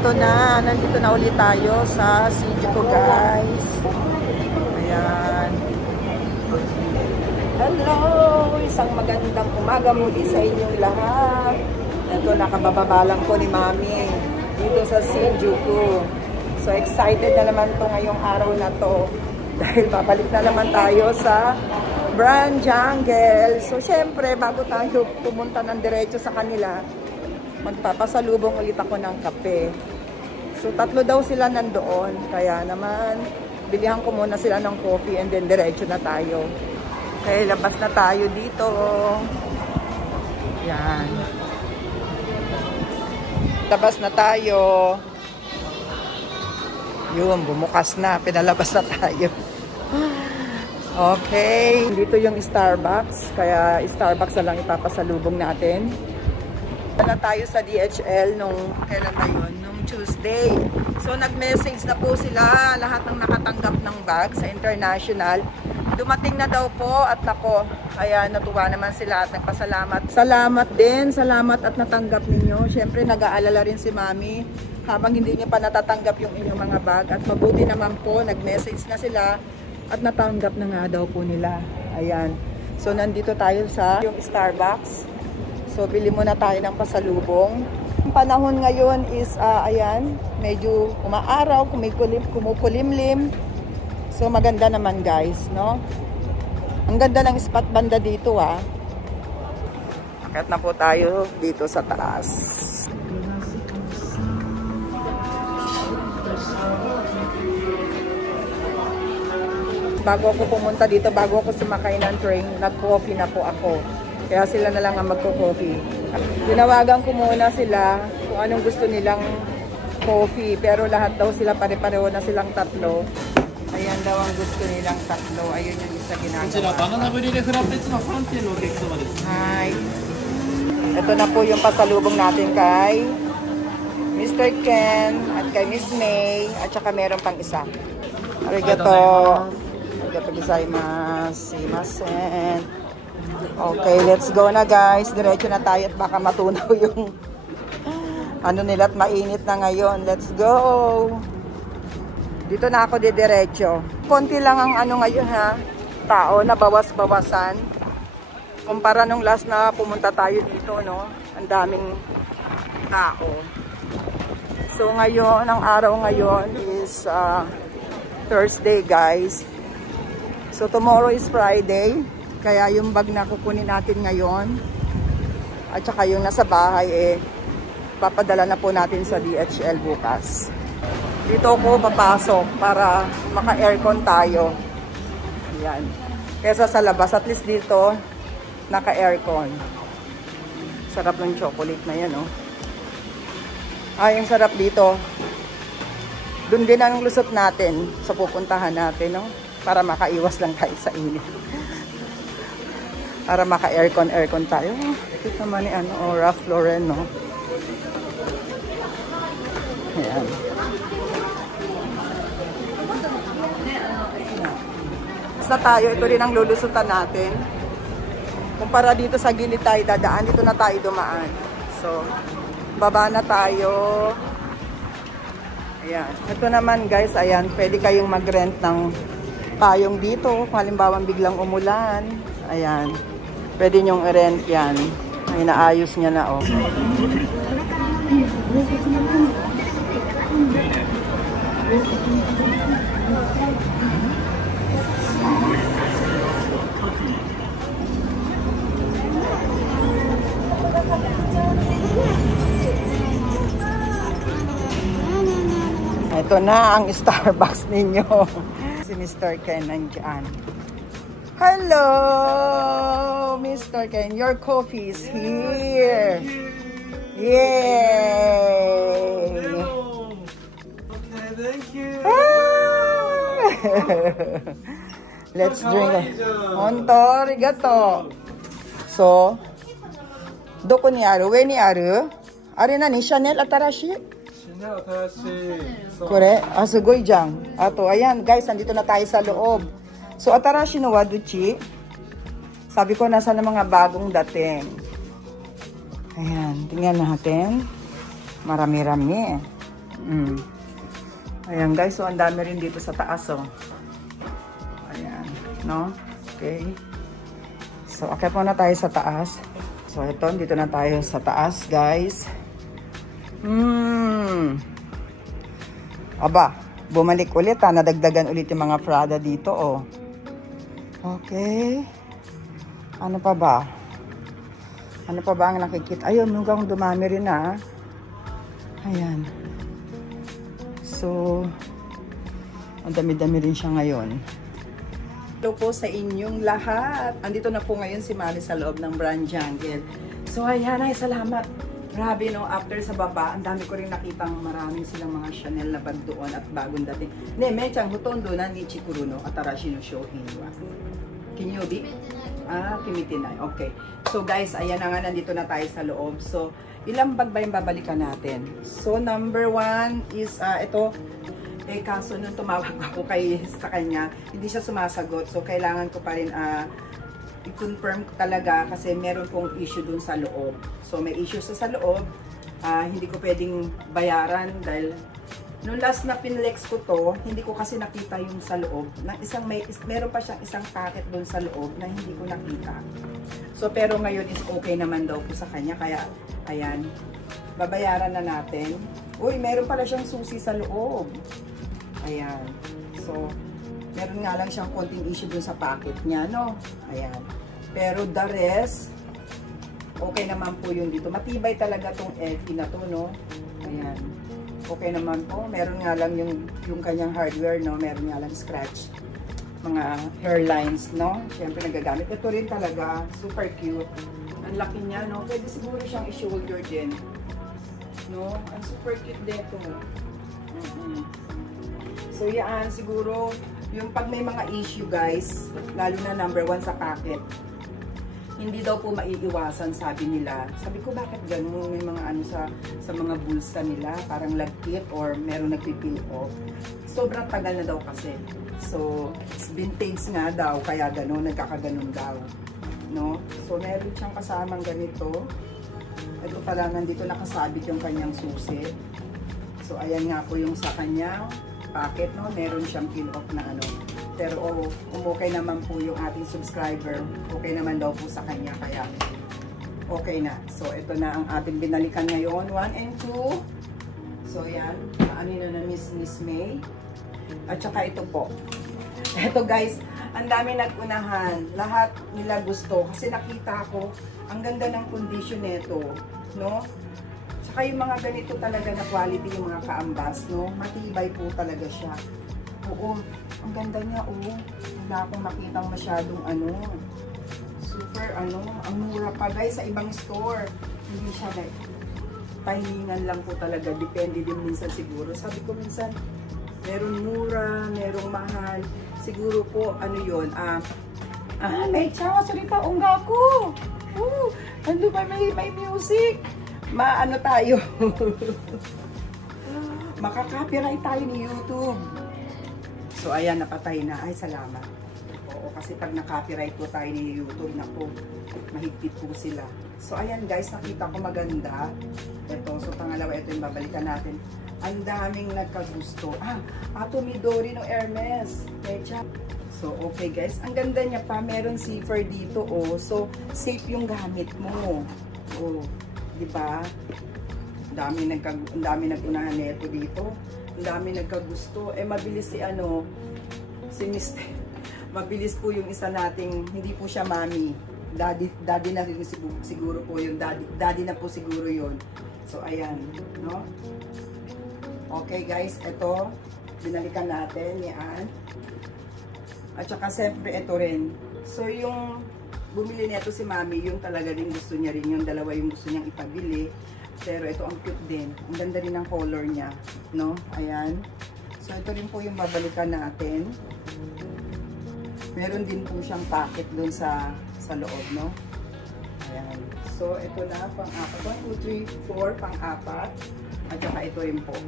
Ito na, nandito na ulit tayo sa Shinjuku, guys. Ayan. Hello! Isang magandang umaga muli sa inyong lahat. Ito, nakabababa lang po ni Mami dito sa Shinjuku. So, excited na naman to ngayong araw na to. Dahil babalik na naman tayo sa Brand Jungle. So, syempre, bago tayo pumunta ng diretso sa kanila, magpapasalubong ulit ako ng kape. So, 3 daw sila nandoon. Kaya naman, bilihan ko muna sila ng coffee and then diretso na tayo. Okay, labas na tayo dito. Yan. Labas na tayo. Yun, bumukas na. Pinalabas na tayo. Okay. Dito yung Starbucks. Kaya Starbucks na lang ipapasalubong natin. Na tayo sa DHL nung kailan ba yun? Nung Tuesday. So nag-message na po sila lahat ng nakatanggap ng bag sa international. Dumating na daw po at nako, kaya natuwa naman sila at nagpasalamat. Salamat din, salamat at natanggap ninyo. Syempre nag-aalala rin si Mami habang hindi niya pa natatanggap yung inyong mga bag at mabuti naman po, nag-message na sila at natanggap na nga daw po nila. Ayan. So nandito tayo sa yung Starbucks. So, bili muna tayo ng pasalubong. Ang panahon ngayon is, ayan, medyo umaaraw, kumukulimlim. So, maganda naman guys, no? Ang ganda ng spot banda dito, Akit na po tayo dito sa taas. Bago ako pumunta dito, bago ako sumakay ng train, nag-coffee na po ako. Kaya sila na lang ang magko-coffee. Tinawagan ko muna sila kung anong gusto nilang coffee. Pero lahat daw sila pare-pareho na silang 3. Ayan daw ang gusto nilang 3. Ayun yung isa ginagawa. Hi. Ito na po yung pasalubong natin kay Mr. Ken at kay Miss May. At saka meron pang isa. Arigato. Arigato gozaimasu. Sumimasen. Okay, let's go na guys. Diretso na tayo at baka matunaw yung ano nila at mainit na ngayon. Let's go. Dito na ako diretso. Konti lang ang ano ngayon tao na bawas-bawasan. Kumpara nung last na pumunta tayo dito, no? Ang daming tao. So ngayon, ang araw ngayon is Thursday guys. So tomorrow is Friday. Kaya yung bag na kukunin natin ngayon at saka yung nasa bahay papadala na po natin sa DHL bukas. Dito ko papasok para maka-aircon tayo. Ayan. Kesa sa labas, at least dito naka-aircon. Sarap ng chocolate na yan, Ay, ang sarap dito. Doon din ang lusot natin sa pupuntahan natin, para makaiwas lang tayo sa init. Para maka-aircon tayo. Ito naman ni Ralph Lauren, Ayan. Basta tayo, ito rin ang lulusutan natin. Kumpara dito sa gilid tayo dadaan, dito na tayo dumaan. So, baba na tayo. Ayan. Ito naman guys, ayan, pwede kayong mag-rent ng payong dito. Kung halimbawa biglang umulan. Ayan. Pwede nyong i-rent yan. Inaayos niya na, Ito na ang Starbucks ninyo. Si Mr. Ken nandiyan. Hello, Mr. Ken. Your coffee is here. Yay! Okay, thank you. Let's drink. Honto, arigato. So, doko ni aru? Ue ni aru? Are nani? Chanel atarashi? Chanel atarashi. Kore? Sugoi jan. Ato, ayan guys, nandito na tayo sa loob. So, atarashi no waduchi. Sabi ko, nasa na mga bagong dating. Ayan, tingnan natin. Marami-rami. Ayan guys, so ang dami rin dito sa taas, oh. Ayan, no? Okay. So, akyat muna tayo sa taas. So, ito, dito na tayo sa taas, guys. Aba, bumalik ulit, ha. Nadagdagan ulit yung mga Prada dito, oh. Okay. Ano pa ba? Ano pa ba ang nakikita? Ayun, hanggang dumami rin, ha. Ayan. So, ang dami-dami rin siya ngayon. Hello po sa inyong lahat. Andito na po ngayon si Mami sa loob ng Brand Jungle. So, ayan ay salamat. Grabe, no? After sa baba, ang dami ko rin nakitang maraming silang mga Chanel na bag doon at bagong dating. Ne, mechang hutondo na ni Chikuru no Atarashi no Shohin wa. Kinyobi? Kimitinay. Okay. So, guys, ayan na nga, nandito na tayo sa loob. So, ilang bag ba yung babalikan natin? So, number 1 is, ito, kaso nung tumawag ako sa kanya, hindi siya sumasagot. So, kailangan ko pa rin i-confirm ko talaga kasi meron pong issue dun sa loob. So, may issue sa loob. Hindi ko pwedeng bayaran dahil nung last na pinlex ko to, hindi ko kasi nakita yung sa loob. Meron pa siyang isang packet dun sa loob na hindi ko nakita. So, pero ngayon is okay naman daw po sa kanya. Kaya, ayan, babayaran na natin. Uy, meron pala siyang susi sa loob. Ayan. So, meron nga lang siyang konting issue dun sa packet niya, no? Ayan. Pero the rest, okay naman po yun dito. Matibay talaga tong LP na to, no? Ayan. Okay naman po. Meron nga lang yung kanyang hardware, no? Meron nga lang scratch. Mga hairlines, no? Siyempre nagagamit. Ito rin talaga. Super cute. Ang laki niya, no? Pwede siguro siyang i-shoulder din. No? Ang super cute dito. So, yan, siguro, yung pag may mga issue, guys, lalo na number 1 sa packet, hindi daw po maiiwasan, sabi nila. Sabi ko, bakit ganun? May mga ano sa mga bulsa nila, parang lagkit or meron nagpipil off. Sobrang tagal na daw kasi. So, it's vintage nga daw, kaya ganun, nagkakaganon daw. No? So, meron siyang kasamang ganito. Ito pala, nandito nakasabit yung kanyang susi. So, ayan nga po yung sa kanyang packet, no? Meron siyang peel off na ano. Pero okay naman po yung ating subscriber. Okay naman daw po sa kanya, kaya okay na. So, ito na ang ating binalikan ngayon, 1 and 2. So, yan. Ano na Miss May. At saka ito po. Ito guys, ang dami nag-unahan. Lahat nila gusto. Kasi nakita ko, ang ganda ng condition nito, no? Saka yung mga ganito talaga na quality, yung mga kaambas, no? Matibay po talaga siya. Oo, ang ganda niya, oo. Wala akong makitang masyadong ano. Super, ano, ang mura pa guys sa ibang store. Hindi siya like, pahingan lang po talaga. Depende din minsan siguro. Sabi ko minsan, meron mura, merong mahal. Siguro po, ano yun, may tsawa, salita, ungga ko. Ano ba, may music. Maano tayo? Makaka-copyright tayo ni YouTube. So, ayan, napatay na. Ay, salamat. Oo, kasi pag na-copyright po tayo ni YouTube, naku, mahigpit po sila. So, ayan guys, nakita ko maganda. Ito, so pangalawa, ito yung babalikan natin. Ang daming nagkagusto. Ato Midori no Hermes. Mecha. So, okay guys. Ang ganda niya pa. Meron zipper dito, oh. So, safe yung gamit mo. Oh. Diba? Ang dami nag-unahan nito dito. Ang dami nagkagusto. Mabilis si ano, si Mr. Mabilis po yung isa nating, hindi po siya mami. Daddy na rin siguro po yun. Daddy na po siguro yun. So, ayan. No? Okay guys, ito. Binalikan natin. Yan. At saka siyempre ito rin. So, yung bumili nito si Mami, yung talaga din gusto niya rin. Yung dalawa yung gusto niyang ipabili. Pero ito ang cute din. Ang ganda rin ng color niya. No? Ayan. So, ito rin po yung babalikan natin. Meron din po siyang packet dun sa loob, no? Ayan. So, ito na, pang-apat. 1, 2, 3, 4, pang-apat. At saka ito rin po.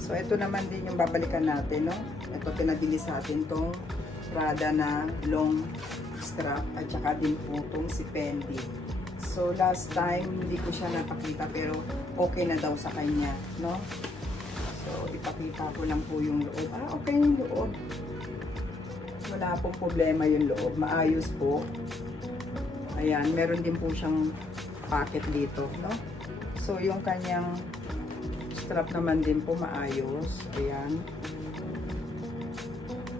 So, ito naman din yung babalikan natin, no? Ito, pinabili sa atin tong Prada na long strap. At saka din po tong si Fendi. So, last time, hindi ko siya napakita, pero okay na daw sa kanya, no? So, ipakita ko lang po yung loob. Okay yung loob. Wala pong problema yung loob. Maayos po. Ayan, meron din po siyang pocket dito, no? So, yung kanyang strap naman din po maayos. Ayan.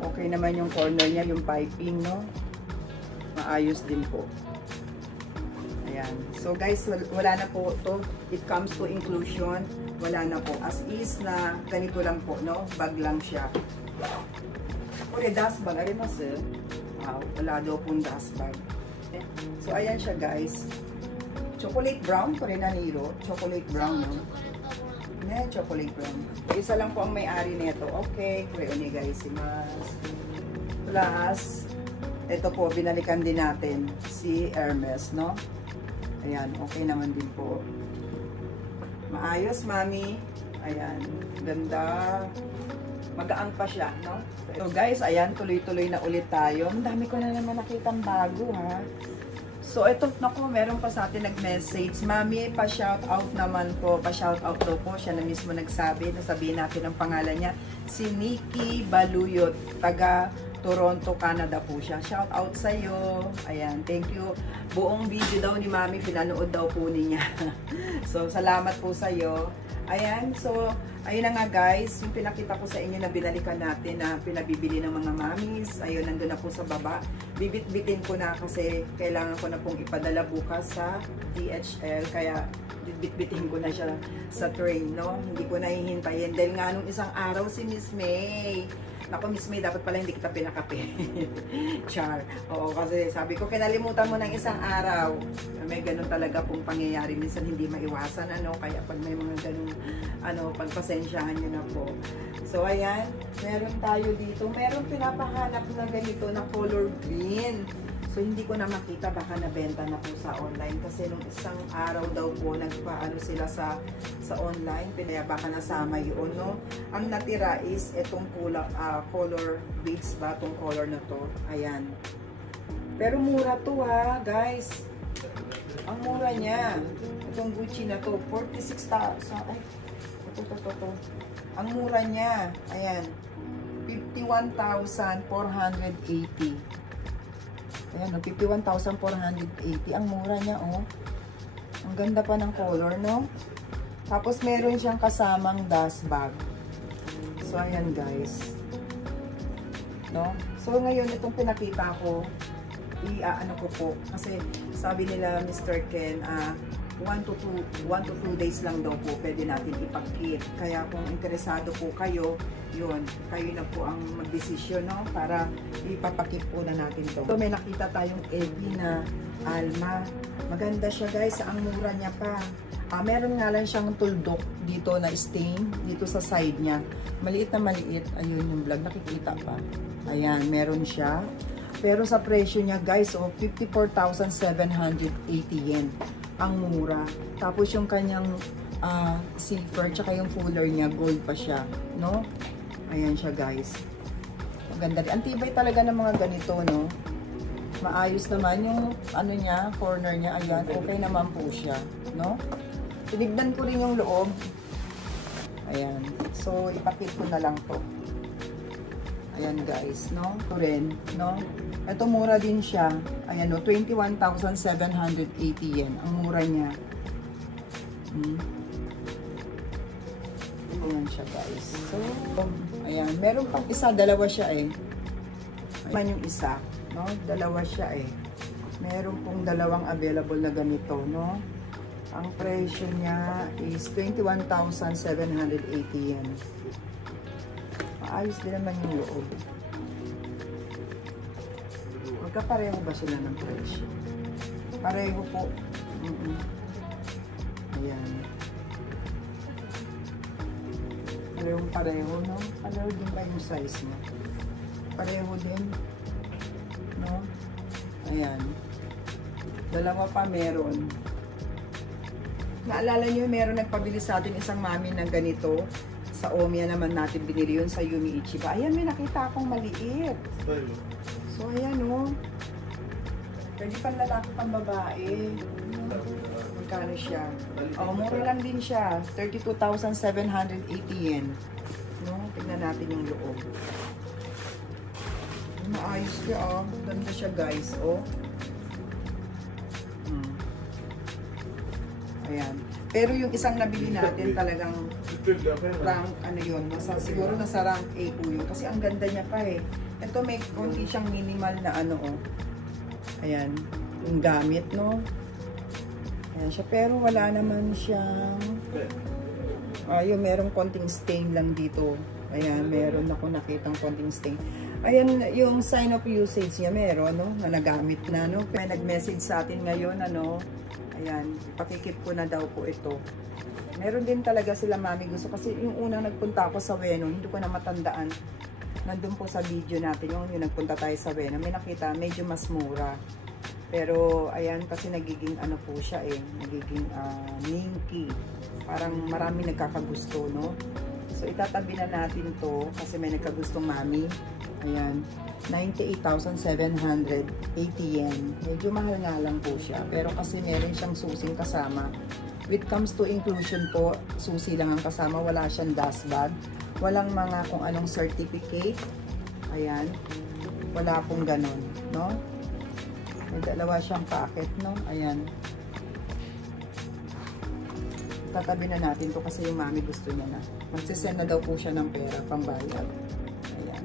Okay naman yung corner niya, yung piping, no? Maayos din po. Ayan. So, guys, wala na po to. It comes to inclusion. Wala na po. As is na ganito lang po, no? Bag lang siya. Ore, dust bag. Ari mas, wow, wala daw pong dust bag. So, ayan siya, guys. Chocolate brown, kore na niro. Chocolate brown, no? Chocolate brown. Isa lang po ang may-ari nito. Okay, kore ni guys. Plus, ito po, binalikan din natin si Hermes, no? Ayan, okay naman din po. Maayos, mami. Ayan, ganda. Magaan pa siya, no? So guys, ayan, tuloy-tuloy na ulit tayo. Ang dami ko na naman nakitang bago, ha? So ito, naku, meron pa sa atin nag-message. Mami, pa-shout out naman po. Pa-shout out daw po. Siya na mismo nagsabi. Nasabihin natin ang pangalan niya. Si Nikki Baluyot, taga Toronto, Canada po siya. Shout out sa iyo. Ayan, thank you. Buong video daw ni Mami, pinanood daw po niya. So, salamat po sa iyo. Ayan, so, ayun na nga guys, yung pinakita ko sa inyo na binalikan natin na pinabibili ng mga mamis. Ayun, nandun na po sa baba. Bibit-bitin ko na kasi kailangan ko na pong ipadala bukas sa DHL. Kaya, bibit-bitin ko na siya sa train, no? Hindi ko nahihintayin. Dahil nga nung isang araw si Miss May. Naku, Miss May, dapat pala hindi kita pinakape. Char. Oo, kasi sabi ko, kinalimutan mo ng isang araw. May ganun talaga pong pangyayari. Minsan hindi maiwasan, ano. Kaya pag may mga ganun, ano, pagpasensyahan nyo na po. So, ayan. Meron tayo dito. Meron pinapahanap na ganito na color green. So, hindi ko na makita, baka nabenta na po sa online. Kasi nung isang araw daw po, nagpaano sila sa online. Kaya baka nasama yun, no? Ang natira is itong color beads ba? Itong color na to. Ayan. Pero mura to, ha, guys. Ang mura niya. Itong Gucci na to. 46,000. Ay, ito. Ang mura niya. Ayan. 51,480. Ayan, 51,480. Ang mura niya, oh. Ang ganda pa ng color, no? Tapos, meron siyang kasamang dust bag. So, ayan, guys. No? So, ngayon, itong pinakita ko, ano ko po. Kasi, sabi nila, Mr. Ken, 1 to 2 days lang daw po pwede natin ipakit. Kaya kung interesado po kayo, yun, kayo na po ang magdesisyon, no? Para ipapakit po na natin to. So, may nakita tayong Ebi na Alma. Maganda siya, guys. Ang mura niya pa. Meron nga lang siyang tuldok dito na stain dito sa side niya. Maliit na maliit. Ayun yung vlog. Nakikita pa. Ayan, meron siya. Pero sa presyo niya, guys, 54,780 yen. Ang mura. Tapos yung kanyang zipper, tsaka yung fuller niya, gold pa siya, no? Ayan siya, guys. Maganda rin. Antibay talaga ng mga ganito, no? Maayos naman yung ano niya, corner niya. Ayan, okay naman po siya, no? Tinignan ko rin yung loob. Ayan. So, ipakit ko na lang to. Ayan, guys, no? Ito rin, no? Ito mura din siya. Ayan, no? 21,780 yen. Ang mura niya. Ayan siya, guys. So, ayan. Meron pang isa. Dalawa siya, eh. Ayan yung isa, no? Dalawa siya, eh. Meron pong dalawang available na ganito, no? Ang presyo niya is 21,780 yen. Maayos din naman yung loob. Magkapareho ba sila ng presyo? Pareho po. Ayan. Pareho, no? Pareho din ba yung size mo? Pareho din. No? Ayan. Dalawa pa meron. Naalala nyo, meron nagpabili sa atin isang mami ng ganito. Sa Omiya naman natin binili yun sa Yumi Ichiba. Ayan, may nakita akong maliit. So, ayan, oh. Pwede pang lalaki pang babae. Magkano siya? Oh, mura lang din siya. 32,780 yen. natin yung loob. Maayos siya, oh. Ganda siya, guys, oh. Ayan. Pero yung isang nabili natin talagang rank, ano yun, siguro nasa rank A po yun. Kasi ang ganda niya pa eh. Ito may konti siyang minimal na ano, oh. Ayan. Yung gamit, no? Ayan siya. Pero wala naman siyang... Ayun, merong konting stain lang dito. Ayan, meron ako nakitang konting stain. Ayan, yung sign of usage niya meron, no? Na nagamit na, no? May nag-message sa atin ngayon, ano? Ayan, pakikip ko na daw po ito. Meron din talaga sila, mami, gusto. Kasi yung unang nagpunta ako sa Weno, hindi ko na matandaan. Nandun po sa video natin, yung nagpunta tayo sa Weno. May nakita, medyo mas mura. Pero, ayan, kasi nagiging ano po siya eh. Nagiging minky. Parang marami nagkakagusto, no? So, itatabi na natin to kasi may nagkagustong mami. Ayan, 98,780 yen. Medyo mahal nga lang po siya. Pero kasi meron siyang susing kasama. When it comes to inclusion po, susi lang ang kasama. Wala siyang dust bag. Walang mga kung anong certificate. Ayan. Wala pong ganun, no? May dalawa siyang packet, no? Ayan. Tatabi na natin to kasi yung mami gusto niya na. Magsisend na daw po siya ng pera pambayad. Ayan.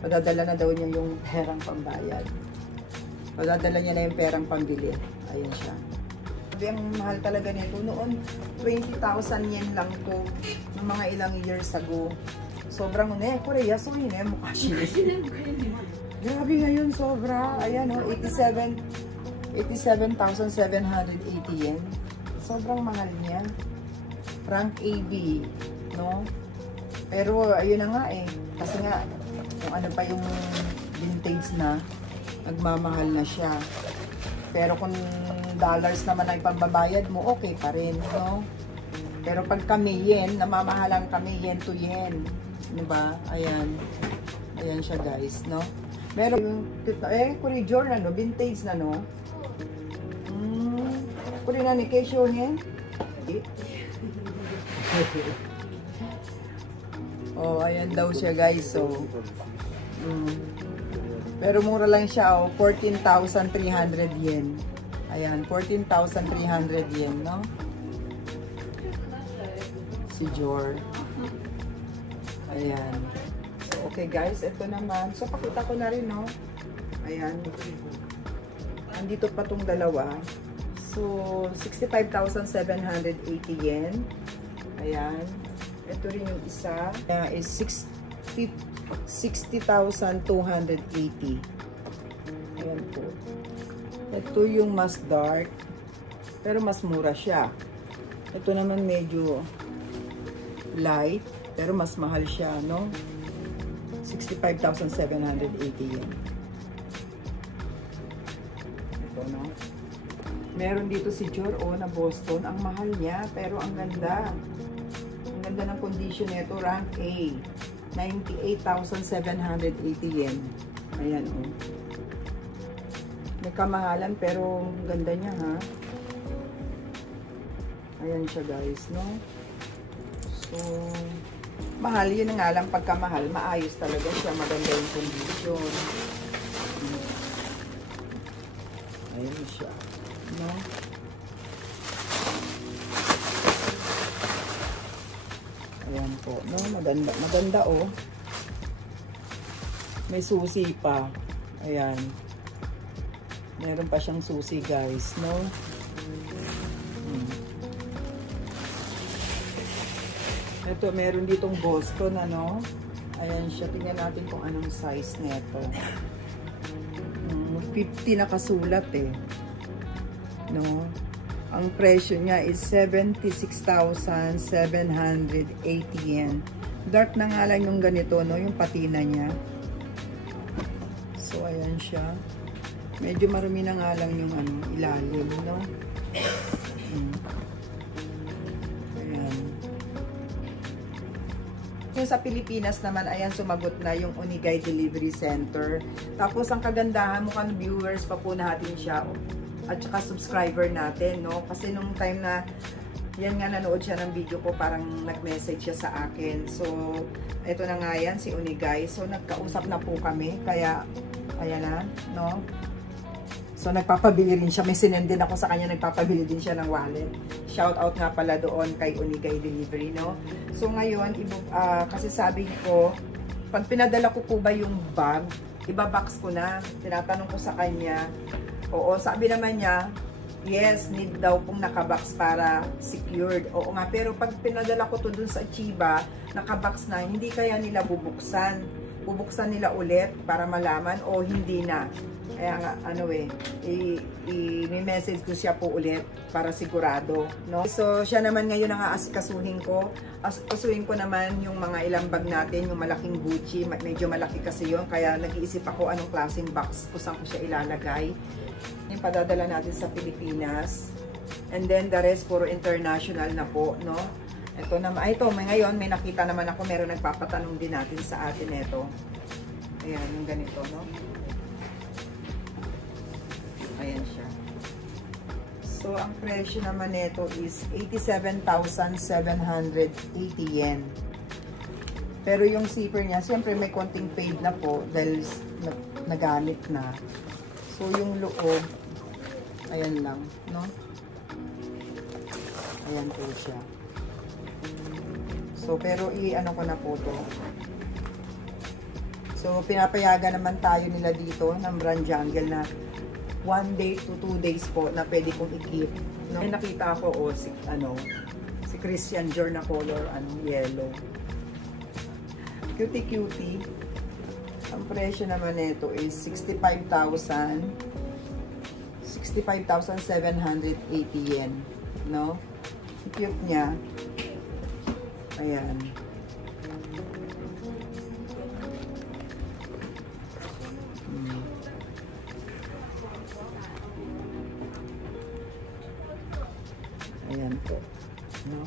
Padadala na daw niya yung perang pambayad. Padadala niya na yung perang pambili. Ayan siya. Sabi, ang mahal talaga nito. Noon, 20,000 yen lang to. Ng mga ilang years ago. Sobrang Korea, so yun mukha siya. Grabe ngayon, sobra. Ayan o, 87,780 yen. Sobrang mahal niya. Rank AB, no? Pero ayun na nga eh. Kasi nga, kung ano pa yung vintage na, nagmamahal na siya. Pero kung dollars naman ang pambabayad mo, okay pa rin, no? Pero pag kami yen, namamahalan kami yen to yen. Diba? Ayan. Ayan siya, guys, no? Meron, Korea Jordan, no? Vintage na, no? Korea na ni Keisho yen. Oh, ayan daw siya, guys. So, pero mura lang siya, oh, 14,300 yen. Ayan, 14,300 yen, no? Si Jor. Ayan. So, okay, guys, ito naman. So, pakita ko na rin, no? Ayan. Andito pa tong dalawa. So, 65,780 yen. Ayan. Ito rin yung isa. Is 60,280. Ayan po. Ito yung mas dark. Pero mas mura siya. Ito naman medyo light. Pero mas mahal siya, no? 65,780 yen. Ito, no? Meron dito si Jor, na Boston. Ang mahal niya, pero ang ganda. Ang ganda ng condition nito. Rank A. 98,780 yen. Ayan, oh. May kamahalan, pero ang ganda niya, ha? Ayan siya, guys, no? So, mahal. Yun nga lang, pagkamahal, maayos talaga siya. Maganda yung condition. Ayan siya. No? Ayan po, no? Maganda, maganda, oh. May susi pa. Ayan. Meron pa siyang susi, guys, no? Ito, meron ditong Boston, ano? Ayan siya. Tingnan natin kung anong size nito. 50 nakasulat, eh. No? Ang presyo niya is 76,780 yen. Dark na nga lang yung ganito, no? Yung patina niya. So, ayan siya. Medyo marumi na nga lang yung ano, ilalim, no? Ayan. Yung sa Pilipinas naman, ayan, sumagot na yung Onigay Delivery Center. Tapos, ang kagandahan, mukhang viewers pa po natin siya. At saka subscriber natin, no? Kasi nung time na Yan nga, nanood siya ng video ko, parang nag-message siya sa akin. So, ito na nga yan, si Unigay. So, nagkausap na po kami, kaya, ayan na, no? So, nagpapabili rin siya. May sinend din ako sa kanya, nagpapabili din siya ng wallet. Shout out nga pala doon kay Unigay Delivery, no? So, ngayon, kasi sabi ko, pag pinadala ko po ba yung bag, ibabox ko na. Tinatanong ko sa kanya. Oo, sabi naman niya, yes, need daw pong nakabox para secured. Oo nga, pero pag pinadala ko to dun sa Chiba, nakabox na, hindi kaya nila bubuksan. Bubuksan nila ulit para malaman o hindi na. Kaya nga, may message ko siya po ulit para sigurado, no? So, siya naman ngayon ang aasikasuhin ko. Asikasuhin ko naman yung mga ilang bag natin, yung malaking Gucci. Medyo malaki kasi yun, kaya nag-iisip ako anong klaseng box kung saan ko siya ilalagay. Yung padadala natin sa Pilipinas. And then, the rest, puro international na po, no? Ito naman, ngayon, may nakita naman ako, meron nagpapatanong din natin sa atin ito. Ayan, yung ganito, no? Ayan siya. So, ang presyo naman nito is 87,780 yen. Pero yung zipper niya, siyempre may konting fade na po dahil nagamit na. So, yung loob, ayan lang, no? Ayan po siya. So, pero i-ano ko na po to. So, pinapayagan naman tayo nila dito ng Brand Jungle na 1 day to 2 days po na pwede kong i-keep. No? Nakita ko, si Christian Dior na color, yellow. Cutie. Ang presyo naman nito is 65,780 yen. No? Cute niya. Ayan. Ayan po. No?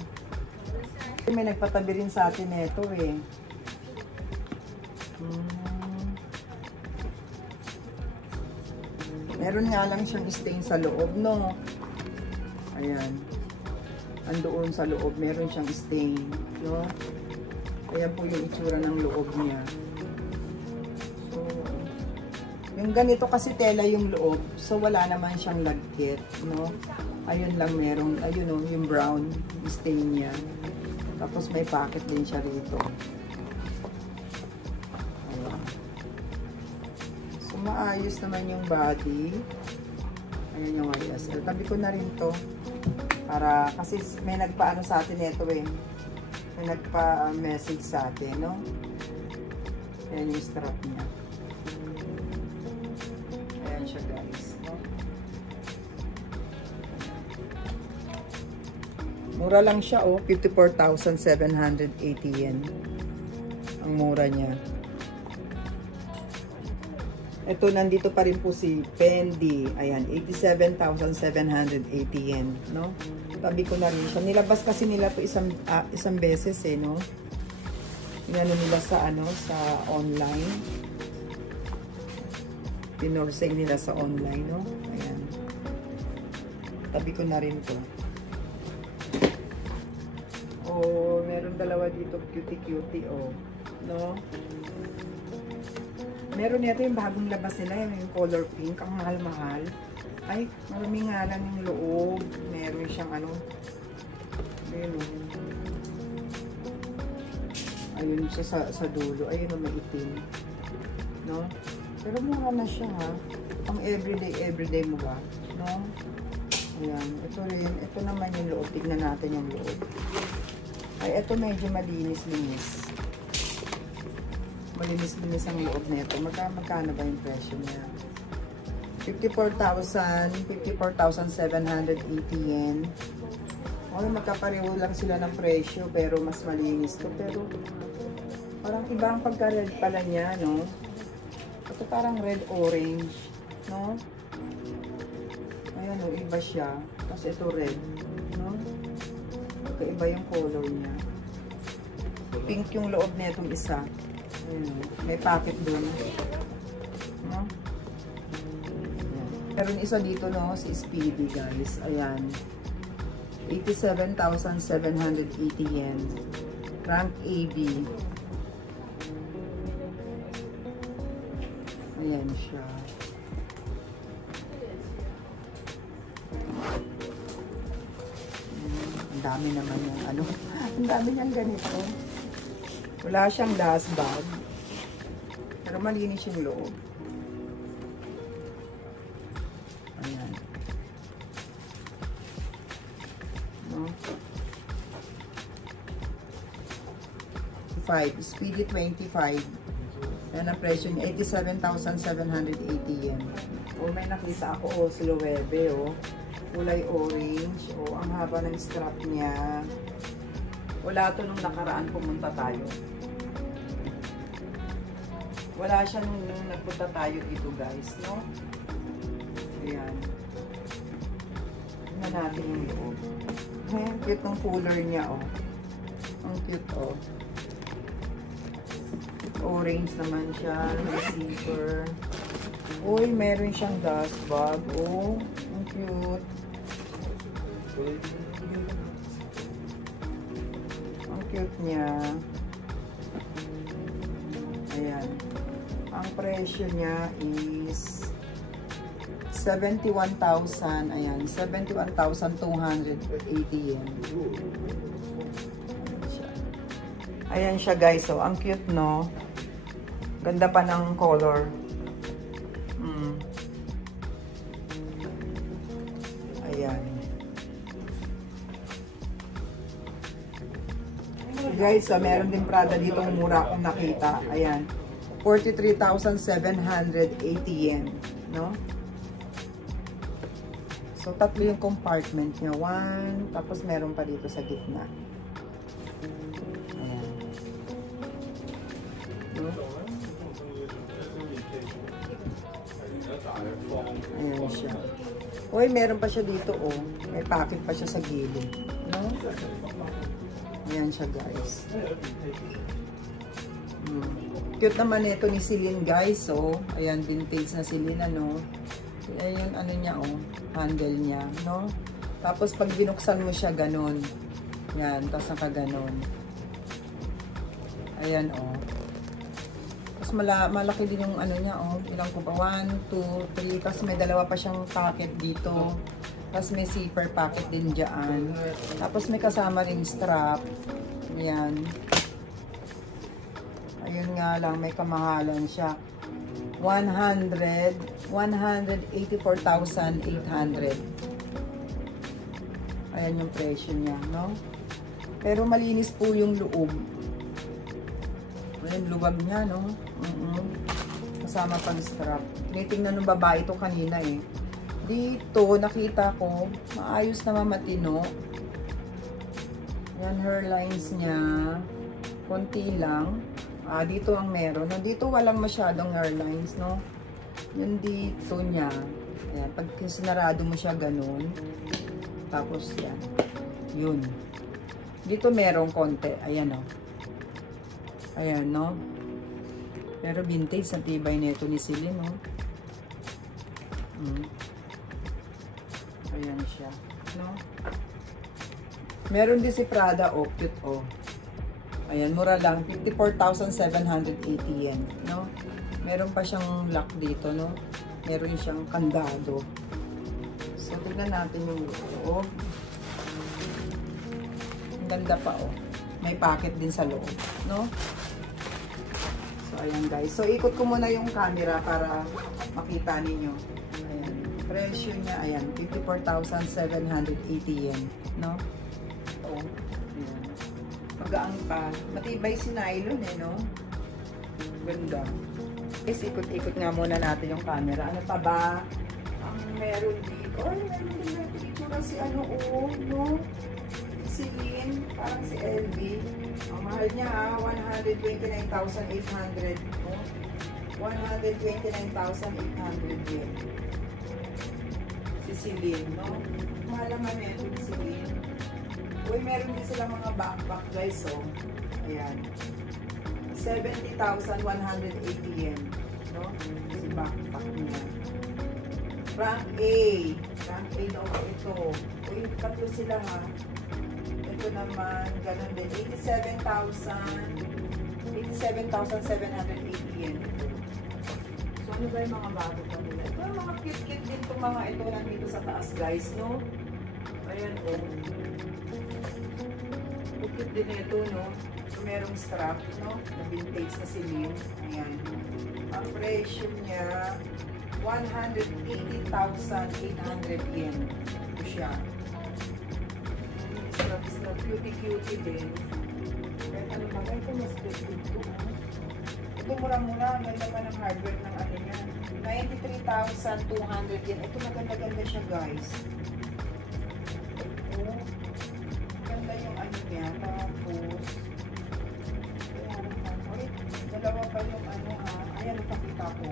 May nagpatabi rin sa atin nito eh. Meron nga lang siyang stain sa loob, no? Ayan. Andoon sa loob, meron siyang stain, no? Ayan po yung itsura ng loob niya. So, yung ganito kasi tela yung loob, so wala naman siyang lagkit, no? Ayun lang meron, ayun o, yung brown stain niya. Tapos may pocket din siya rito. Ayan. So, maayos naman yung body. Ayan yung ISL. Tabi ko na rin to. Para, kasi may nagpaano sa atin ito eh. May nagpa-message sa atin, no? Ayan yung strap niya. Ayan siya guys, no? Mura lang siya, 54,780 yen. Ang mura niya. Ito, nandito pa rin po si Fendi. Ayan, 87,780 yen, no? Tabi ko na rin siya. Nilabas kasi nila to isang beses eh, no? Inano nila sa sa online. Pinorsay nila sa online, no? Ayan. Tabi ko na rin to. Oh, meron dalawa dito cutie, no? Meron nito yung bagong labas nila, yung color pink, ang mahal-mahal. Ay, marami nga lang yung loob. Meron siyang ayun siya sa dulo. Ayun, may itim, no? Pero mura na siya, ha? Ang everyday mo ba, no? Ayan, ito rin. Ito naman yung loob. Tignan natin yung loob. Ay, ito medyo malinis-linis. Malinis-linis ang loob na ito. Magkano ba yung presyo niya? 54,780 yen. Okay, magkapareho lang sila ng presyo, pero mas malinis to. Pero, parang iba ang pagka-red pala niya, no? Ito parang red-orange, no? Ayan, no, iba siya. Tapos ito red, no? Magkaiba yung color niya. Pink yung loob na itong isa. Ayan, may pocket doon. No? Ayan. Meron isa dito, no? Si Speedy, guys. Ayan. 87,780 yen. Rank AB. Ayan siya. Ang dami naman yung ano. Ang dami niyang ganito. Wala siyang dust bag. Pero malinis yung loob. Ayan. No? 5. Speedy 25. Yan ang presyo niya. 87,780 yen. O, may nakita ako. O, Siluwebe. O. Kulay orange. O, ang haba ng strap niya. Wala to nung nakaraan pumunta tayo. Wala siya nung nagpunta tayo dito, guys. No? Ayan. Tingnan natin yung loob. Ayan, cute ng cooler niya. O. Ang cute, o. Orange naman siya, zipper. Uy, meron siyang dust bag. Oh, ang cute. Ang cute niya. Ayan. Ang presyo niya is 71,000. Ayan, 71,280 yen. Ayan siya, guys. So, ang cute, no? Ganda pa ng color. Ayan. So guys, so, meron din Prada dito mura akong nakita. Ayan. 43,780 yen. No? So, tatlo yung compartment niya. 1, tapos meron pa dito sa gitna. Ayan. No? Ayan siya. Uy, meron pa siya dito, oh. May packet pa siya sa gilid. No? Ayan siya, guys. Cute naman ito ni Celine, guys, oh. Ayan, vintage na Celine, ano. Ayan, ano niya, oh. Handle niya, no? Tapos, pag binuksan mo siya, ganun. Yan, tapos nakaganon. Ayan, oh. Malaki din yung ano niya, oh. Ilang ko ba? 1, 2, 3. Tapos may dalawa pa siyang pocket dito. Tapos may zipper pocket din dyan. Tapos may kasama rin strap. Ayan. Ayun nga lang, may kamahalan siya. 184,800. Ayan yung presyo niya, no? Pero malinis po yung loob. Ayan, luwag niya, no? Kasama pang strap. Tinitingnan ng babae ito kanina, eh. Dito, nakita ko, maayos na matino. Ayan, hairlines niya. Konti lang. Dito ang meron. Dito walang masyadong hairlines, no? Yung dito niya. Ayan, pag sinarado mo siya ganun. Tapos yan. Yun. Dito merong konti. Ayan, no? Ayan, no? Pero vintage, ang tibay nito ni Celine, no? Ayan siya, no? Meron din si Prada, oh, cute, oh. Ayan, mura lang. 54,780 yen, no? Meron pa siyang lock dito, no? Meron siyang kandado. So, tignan natin yung loob. Ang ganda pa, oh. May pocket din sa loob, no? So, ayan guys. So, ikot ko muna yung camera para makita ninyo. Ayan. Presyo niya, ayan. 54,780 yen, no? Oh, ayan. Magaang pa. Matibay si nylon, eh, no? Ganda. Guys, ikot-ikot nga muna natin yung camera. Ano pa ba? Ang meron dito. Ay, meron dito kasi ano, oh, no? Celine, parang si LV. Ang mahal niya, 129,800. No? 129,800 yen. Si Celine, no? Mahal naman ito si Celine. Uy, meron din sila mga backpack, guys, oh. Ayan. 70,180 yen. No? Si backpack niya. Rank A. Rank A daw ito. Uy, tatlo sila ha. Ito naman, ganun din. 87,780 yen. So, ano ba yung mga bago pa nila? Ito, mga cute-cute din itong mga ito nandito sa taas, guys, no? Ayan, oh. Cute din ito, no? So, merong strap, no? Na vintage na silin. Ayan. Ang presyo niya, 180,800 yen. Ito siya. Strap, cutie-cutie din. Kahit ano ba, ito mas cute dito. Ito mura-mura, ganda pa ng hardware ng ano niya. 93,200 yen. Ito maganda-ganda siya, guys. Ito. Ganda yung ano niya. Tapos, dalawa pa yung ano ayan, napakita ko.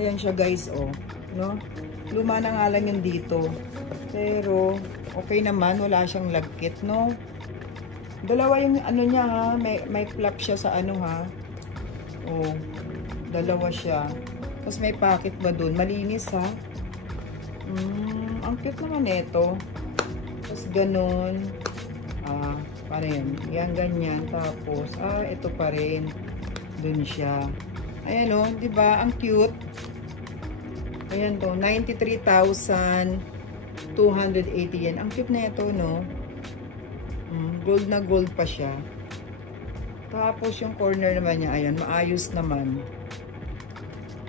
Ayan siya, guys, oh. No? Luma na nga lang yung dito. Pero, okay naman. Wala siyang lagkit, no? Dalawa yung ano niya, ha? May flap siya sa ano, ha? Oh. Dalawa siya. Tapos may pocket ba dun? Malinis, ha? Ang cute naman ito. Tapos ganun. Paano yan? Yan, ganyan. Tapos, ito pa rin. Dun siya. Ayan, oh. Diba? Ang cute. Ayan to. 93,280 yen. Ang cute na ito, no? Gold na gold pa siya. Tapos, yung corner naman niya, ayan, maayos naman.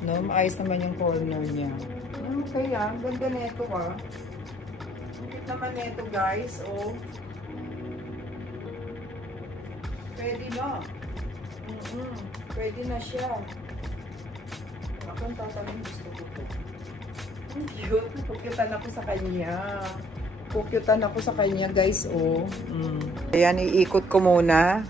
No? Maayos naman yung corner niya. Okay, ganda na ito, cute naman na ito, guys, oh. Pwede na. Pwede na siya. Ako ang tatanong, gusto ko ito. Ang cute. Kukyutan ako sa kanya. Kukyutan ako sa kanya, guys, oh. Ayan, iikot ko muna.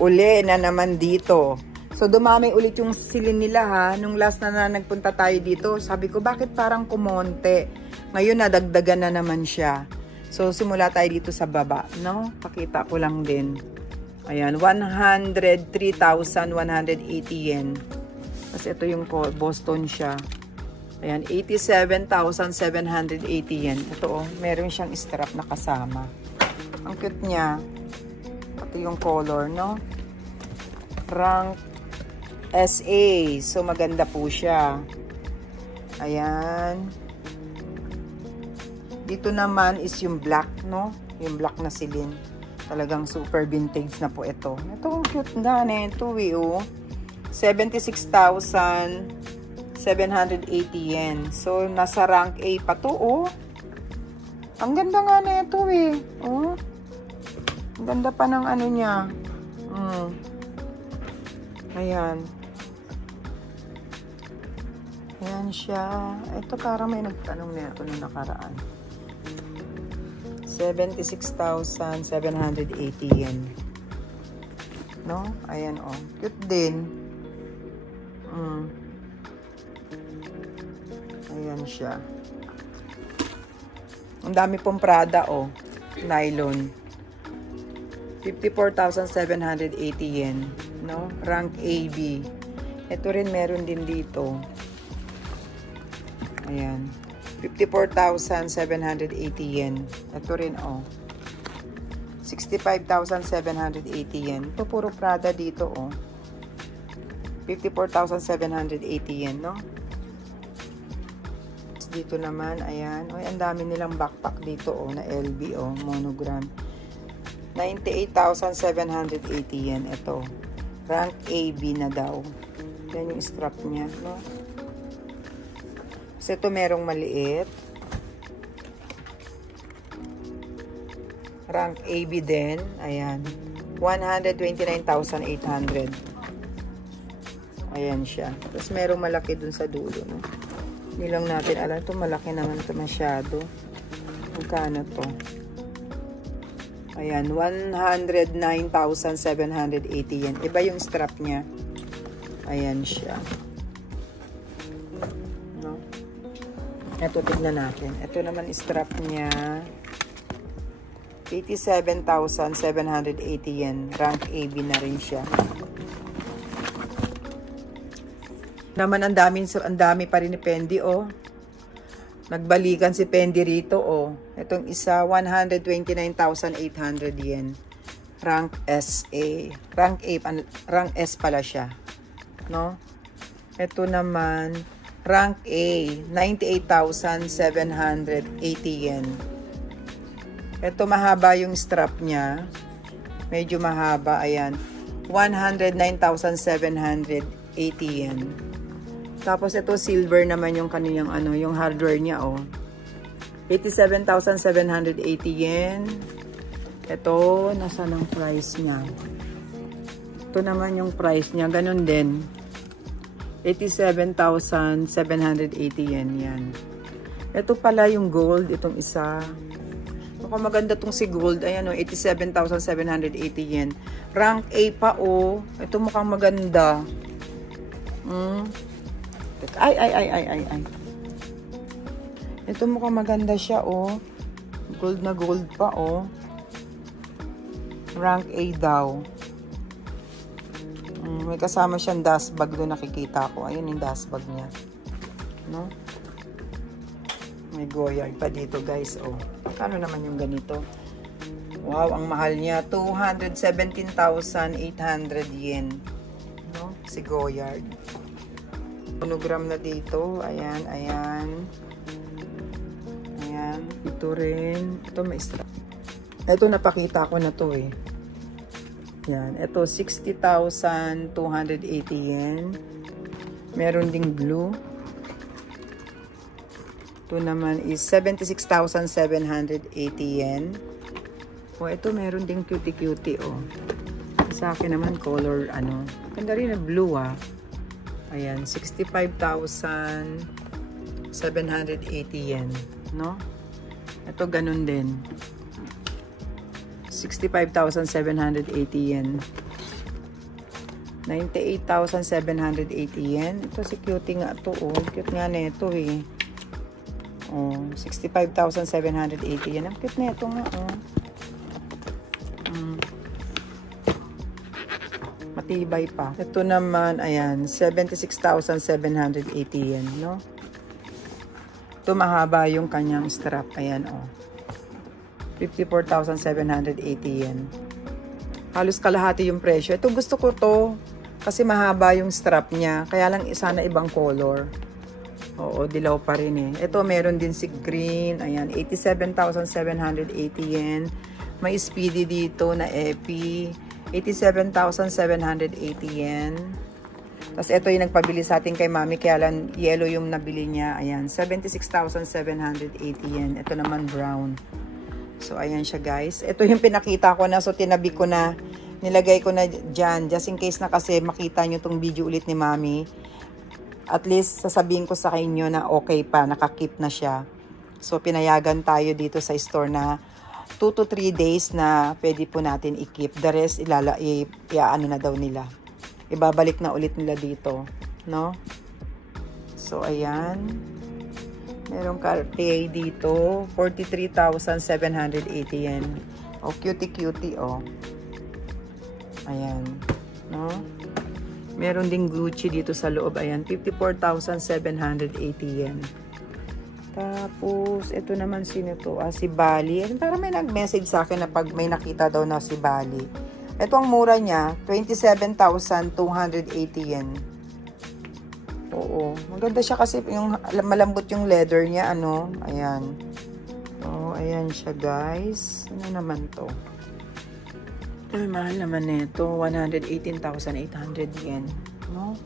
Uli na naman dito. So, dumami ulit yung silin nila, ha. Nung last na nagpunta tayo dito, sabi ko, bakit parang kumonte? Ngayon, nadagdagan na naman siya. So, simula tayo dito sa baba, no? Pakita ko lang din. Ayan, 103,180 yen. Tapos, ito yung Boston siya. Ayan, 87,780 yen. Ito, oh, meron siyang strap na kasama. Ang cute niya. Pati yung color, no? Rank SA. So, maganda po siya. Ayan. Dito naman is yung black, no? Yung black na silin. Talagang super vintage na po ito. Ito, ang cute nga nito, oh. 76,780 yen. So, nasa rank A pa to, oh. Ang ganda nga nito, oh. Ang ganda pa ng ano niya. Ayan. Ayan siya. Ito parang may nagtanong na ito nung nakaraan. 76,780 yen. No? Ayan, oh. Cute din. Ayan siya. Ang dami pong Prada, oh. Nylon. 54,780 yen. No? Rank AB. Ito rin meron din dito. Ayan. 54,780 yen. Ito rin, oh. 65,780 yen. Ito puro Prada dito, oh. 54,780 yen, no? Dito naman, ayan. Ay, ang dami nilang backpack dito, oh, na LB, oh, monogram. 98,780 yen. Ito. Rank AB na daw. Yan yung strap niya, no? Kasi ito merong maliit. Rank AB din. Ayan. 129,800. Ayan siya. Tapos merong malaki dun sa dulo, no? Hindi lang natin alam. Ito malaki naman ito masyado. Magkano to? Ayan. 109,780 yen. Iba yung strap niya. Ayan siya. No? Ito, tignan natin. Ito naman strap niya. 87,780 yen. Rank AB na rin siya. Naman ang dami pa rin ni Fendi, oh. Nagbalikan si Fendi rito, oh. Itong isa, 129,800 yen. Rank SA. Rank S pala siya. No? Ito naman, rank A, 98,780 yen. Ito mahaba yung strap niya. Medyo mahaba, ayan. 109,780 yen. Tapos ito silver naman yung kaniyang yung hardware niya, oh. 87,780 yen. Ito, nasa ng price niya. Ito naman yung price niya, ganun din. 87,780 yen yan. Ito pala yung gold, itong isa. Mukhang maganda tong si gold. Ayan, oh, 87,780 yen. Rank A pa, oh. Ito mukhang maganda. Ay. Ito mukhang maganda siya, oh. Gold na gold pa, oh. Rank A daw. May kasama siyang dust bag doon, nakikita ko. Ayun yung dust bag niya. No? May goyard pa dito, guys, oh. Kano naman yung ganito? Wow, ang mahal niya. 217,800 yen. No? Si goyard. Monogram na dito. Ayan, ayan. Ayan. Ito rin. Ito may strap. Ito napakita ko na to, eh. Yan. Ito 60,280 yen. Meron ding blue. Ito naman is 76,780 yen. O, ito meron ding cutie-cutie, oh. Sa akin naman color, ganda rin na blue, ah. Ayan, 65,780 yen, no? Ito ganun din. 65,780 yen. 98,780 yen. Ito si cutie nga to, oh. Cute nga na ito, eh. Oh, 65,780 yen. Ang cute na ito nga, oh. Matibay pa. Ito naman, ayan, 76,780 yen, no? Ito mahaba yung kanyang strap. Ayan, oh. 54,780 yen. Halos kalahati yung presyo. Ito gusto ko to kasi mahaba yung strap niya. Kaya lang sana ibang color. Oo, dilaw pa rin, eh. Ito meron din si green. Ayan, 87,780 yen. May speedy dito na epi. 87,780 yen. Tapos ito yung nagpabili sa atin kay mami. Kaya lang yellow yung nabili niya. Ayan, 76,780 yen. Ito naman brown. So, ayan siya, guys. Ito yung pinakita ko na. So, tinabi ko na. Nilagay ko na dyan. Just in case na kasi makita nyo tong video ulit ni mami. At least, sasabihin ko sa inyo na okay pa. Nakakip na siya. So, pinayagan tayo dito sa store na 2 to 3 days na pwede po natin i-keep. The rest, iaano na daw nila. Ibabalik na ulit nila dito. No? So, ayan. Merong Cartier dito. 43,780 yen. O, cutie-cutie, o. Ayan. No? Meron ding Gucci dito sa loob. Ayan. 54,780 yen. Tapos, ito naman sino to? Si Bali. Parang may nag-message sa akin na pag may nakita daw na si Bali. Ito ang mura niya. 27,280 yen. Oo. Maganda siya kasi yung malambot yung leather niya, Ayan. Oh, ayan siya, guys. Ano naman to? Ay, mahal naman nito. 118,800 yen. No?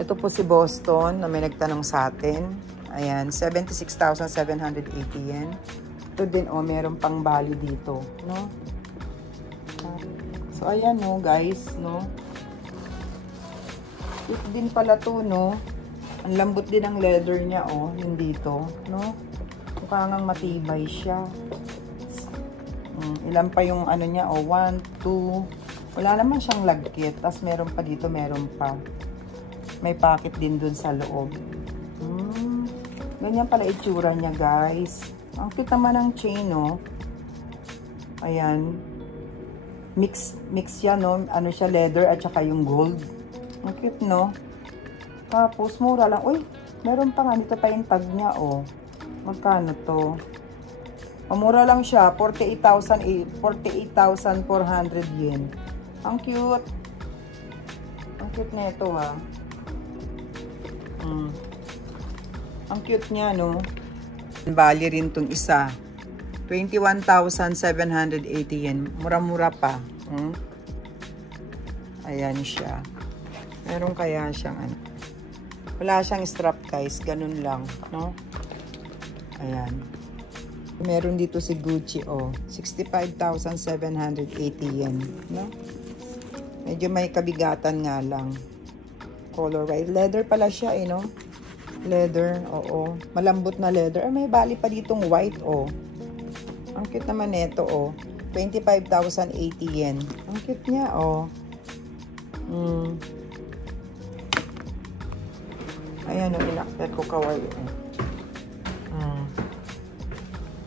Ito po si Boston na may nagtanong sa atin. Ayan, 76,780 yen. Ito din, meron pang Bali dito, no? So, ayan, guys, no? Ito din pala to, no? Ang lambot din ang leather niya, yung dito, no? Mukha ngang matibay siya. Ilan pa yung niya, 1, 2. Wala naman siyang lagkit. Tapos meron pa dito, meron pa. May pocket din dun sa loob. Ganyan pala itsura niya, guys. Ang cute naman ng chain, no? Ayan. Mix yan, no? Ano siya, leather at saka yung gold. Ang cute, no? Tapos, mura lang. Uy, Meron pa nga, dito pa yung tag niya, oh. Magkano to? Mura lang siya, 48,400 yen. Ang cute. Ang cute na ito, ha. Ang cute niya, no? Bali rin tong isa. 21,780 yen. Mura-mura pa. Ayan siya. Meron kaya siyang ano. Wala siyang strap, guys. Ganun lang, no? Ayan. Meron dito si Gucci, oh. 65,780 yen, no? Medyo may kabigatan nga lang. Color white. Leather pala siya, eh, no? Leather, oo. Malambot na leather. Ay, may bali pa ditong white, oh. Ang cute naman nito, oh. 25,080 yen. Ang cute niya, oh. Ayan, oh, inaktat ko kaway, oh.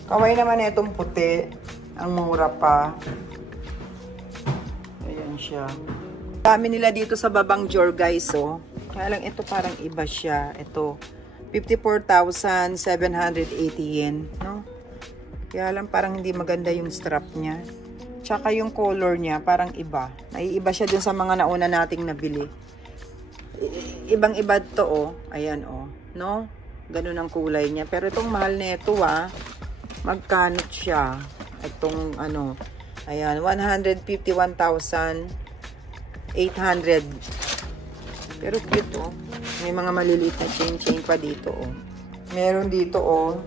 Kaway naman itong puti. Ang mura pa. Ayan siya. Dami nila dito sa Babang Jor, guys, oh. Kaya lang ito parang iba siya. Ito, 54,780 yen, no? Kaya lang parang hindi maganda yung strap niya. Tsaka yung color niya parang iba. Naiiba siya dun sa mga nauna nating nabili. Ibang-iba to, oh. Ayan, oh. No? Ganun ang kulay niya. Pero itong mahal nito, ah. Magkano siya? Itong, ano, ayan, 151,800. Pero cute, oh. May mga maliliit na chain pa dito, oh. Meron dito, oh.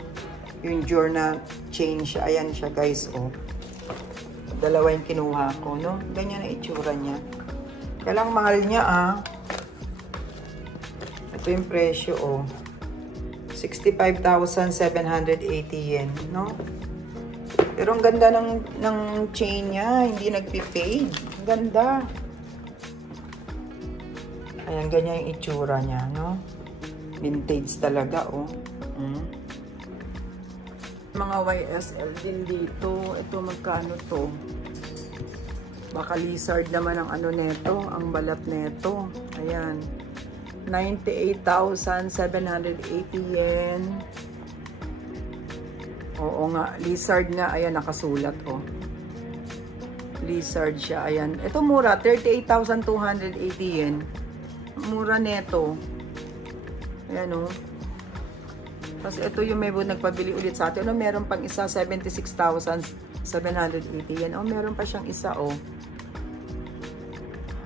Yung Jor na chain siya. Ayan siya, guys, oh. Dalawa yung kinuha ko, no? Ganyan na itsura niya. Kaya lang mahal niya, ah. Ito yung presyo, oh. 65,780 yen, no? Pero ang ganda ng chain niya. Hindi nagpi-fade. Ang ganda. Ayan, ganyan yung itsura niya, no? Vintage talaga, oh. Mga YSL din dito. Ito, magkano to? Baka lizard naman ang ano neto, ang balat neto. Ayan. 98,780 yen. Oo nga, lizard nga. Ayan, nakasulat, oh. Lizard siya. Ayan. Ito mura, 38,280 yen. Mura neto. Ayan, oh. Tapos ito yung may nagpabili ulit sa atin. Ano, meron pang isa, 76,780 yen. Oh, meron pa siyang isa, oh.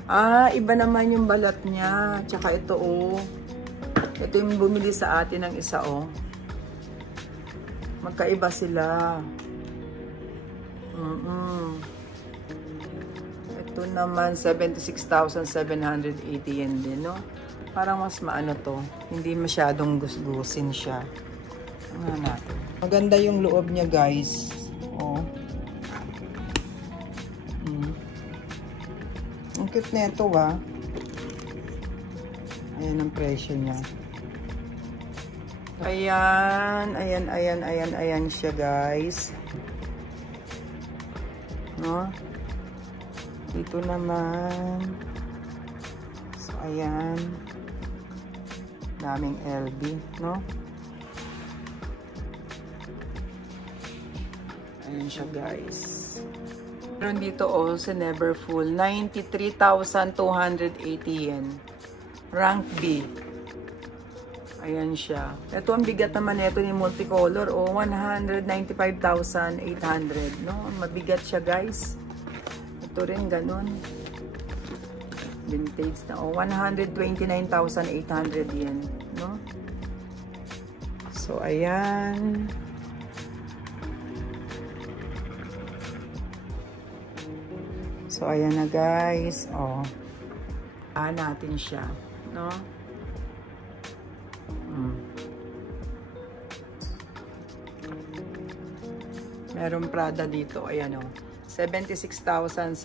Ah, iba naman yung balat niya. Tsaka ito, oh. Ito yung bumili sa atin ng isa, oh. Magkaiba sila. Ito naman, 76,780 yen din, no? Parang mas maano to. Hindi masyadong gusgusin siya. Nga natin. Maganda yung loob niya, guys. Oh. Ang cute na ito, ah. Ayan ang presyo niya. Ayan. Ayan siya, guys. No? Dito naman. So, ayan. Daming LB, no? Ayan siya, guys. Meron dito, oh, sa Neverfull, 93,280 yen. Rank B. Ayan siya. Ito, ang bigat naman ito ni multicolor, oh, 195,800, no? Mabigat siya, guys. Ito rin, ganun. Vintage na, oh, 129,800 yen, no? So, ayan. So, ayan na, guys. Oh. Natin siya. No? Meron Prada dito. Ayan, oh. 76,780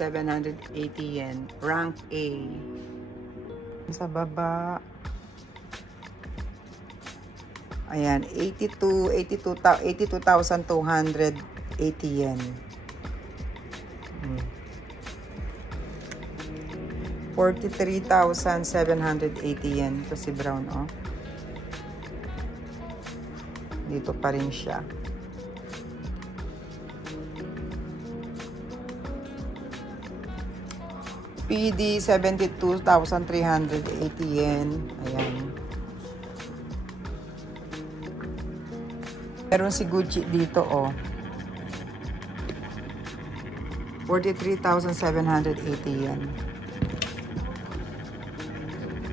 yen. Rank A. Sa baba. Ayan. 82,280 yen. 43,780 yen. Ito si brown, oh. Dito pa rin siya. PD 72,380 yen. Ayan. Meron si Gucci dito, oh. 43,780 yen.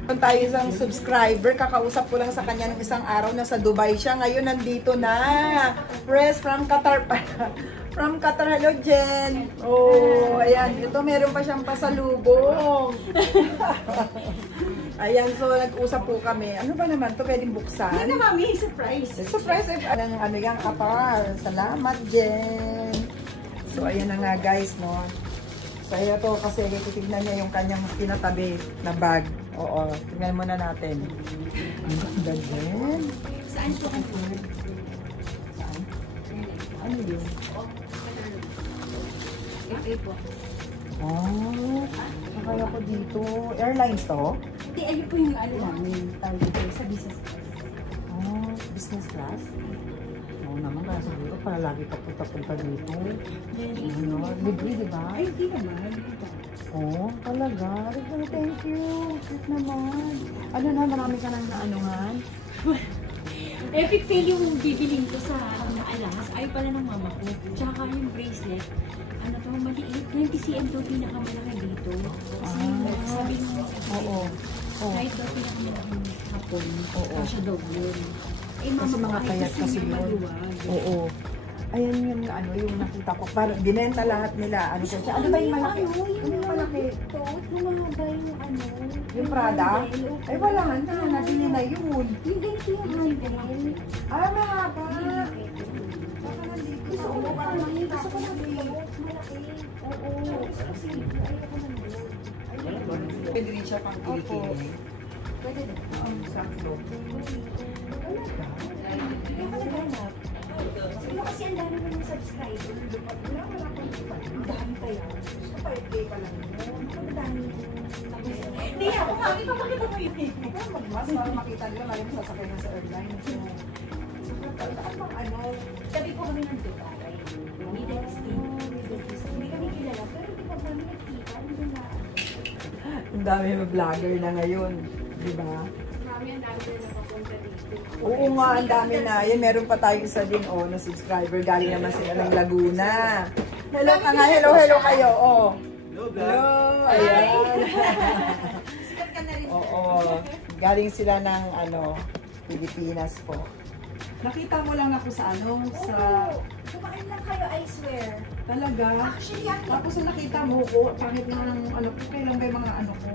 Kung tayo isang subscriber, kakausap ko lang sa kanya ng isang araw, nasa Dubai siya. Ngayon, nandito na. Press from Qatar pa. From Qatar, hello Jen. Oh, ayan. Ito, meron pa siyang pasalubong. Ayan, so nag-usap po kami. Ano ba naman to? Pwedeng buksan? Ano mami, surprise. Surprise! Ano yan, kapal. Salamat, Jen. So, ayan na nga guys, no? So, ayan to kasi titignan niya yung kanyang pinatabi na bag. Oo, tingnan muna natin. Ang ganda, Jen. Saan po ka po? Saan? Ano yun? FA po. Oh, nakaya ko dito. Airlines to? Hindi, ayun po yung ano namin. Tawag dito sa business class. Oh, business class? Oo naman, kaya siguro para lagi ka punta-punta dito. Ano, libre, di ba? Ay, hindi naman. Oo, talaga. Thank you. Cute naman. Ano na, marami ka nang naanuhan? Epic fail yung bibiling ko sa alahas. Ayaw pala ng mama ko. Tsaka yung bracelet. Ano to, maliit. 20 cm to pinakamalaki dito. Kasi sabi mo, Oo. Oo. kahit daw pinakamalaki hapon, Oo. kasya daw yun. Eh, Kasi mama mga ko, kayat gusto kasi niya yun. maluwag. Oo. Ayan yung ano, yung nakita ko. Parang binenta lahat nila. Ano siya? Ano ba yung malaki? Ano yung malaki? Ito, lumaba yung ano. Yung Prada? handle. Ay, wala na. Nabili na yun. Yung ganito yung handle. Ah, mahaba. Baka nandito. Gusto ko Oo, na parang malaki. nakita Gusto ko ko na na eh. malaki. Oo. Gusto ko silver. Ayoko nandun. Pwede rin siya pang kilikili. Pwede na. Sakto. Ayoko naghanap. Siguro kasi ang dami mo ng subscriber. Ang dami kaya. Gusto 5K pa lang yun. Ang dami. Hindi ako, mami, papakita mo yun. Mas para makita nila, lalo mo sasakay na sa airline. Ano? Sabi po kami ng Dubai. Middle East. Hindi kami kilala, pero di ba kami nagkita? Hindi na. Ang dami mga vlogger na ngayon. Di ba? Mami, ang dami na napapunta dito. Oo nga, ang dami na. Yan, meron pa tayo isa din, oh, na subscriber. Galing naman sila ng Laguna. Hello ka nga, hello kayo, oh. Hello, ayan. Sikat ka na rin. Oo, galing sila ng, ano, Pilipinas po. Nakita mo lang ako sa ano, sa... Kumain lang kayo, I swear. Talaga? Actually, Tapos ang nakita mo ko, pangit na ng ano ko, kailan ba yung mga ano ko?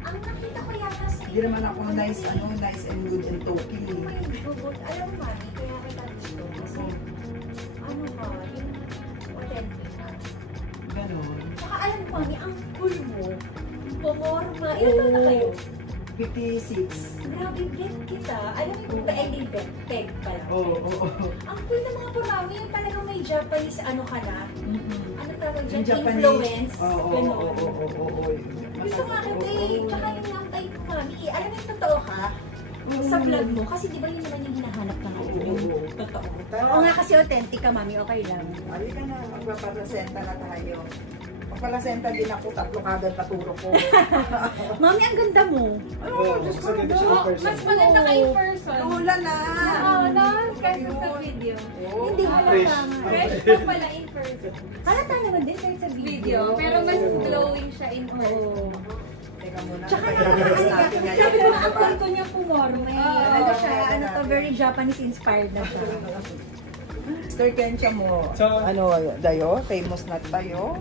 ang nakita ko yata sa Hindi naman ako nice, ano, nice and good and talking. Oh my God. Alam mo, mami, kaya kita gusto. Kasi, ano ka, yung authentic ka. Ganon. Tsaka alam mo, mami, ang cool mo. Pumorma. Ilan taon na kayo? 56. Grabe, bet kita. Alam mo yung ending bet? Peg pala. Oo, oo. Ang cool ng mga porami, yung talagang may Japanese, ano ka na? Ano tawag dyan? Yung Japanese. Influence. Oo, Ganon. oo. Gusto nga kita eh. Tsaka yung nampay ko, mami. Alam mo yung totoo ka? Sa vlog mo. Kasi di ba yun naman yung hinahanap na ako? Yung totoo. Oo nga kasi authentic ka, mami. Okay lang. Ay ka na, magpaparasenta na tayo. Magpalasenta din ako, 3 kagad paturo ko. Mami, ang ganda mo. Ano, Diyos ko, Mas maganda ka in person. Tula na. Oo, no? Kaysa sa video. Oo. Hindi Fresh. halata nga. Fresh pa pala in person. Halata naman din kahit sa video. Video. Pero mas glowing siya in person. Oo. Teka muna. Tsaka Pag-release natin sabi ngayon. mo, ang cool ko niya pumorme. Ano siya, ano to, very Japanese inspired na siya. Mr. Kensha mo, So- ano, dayo, famous na tayo.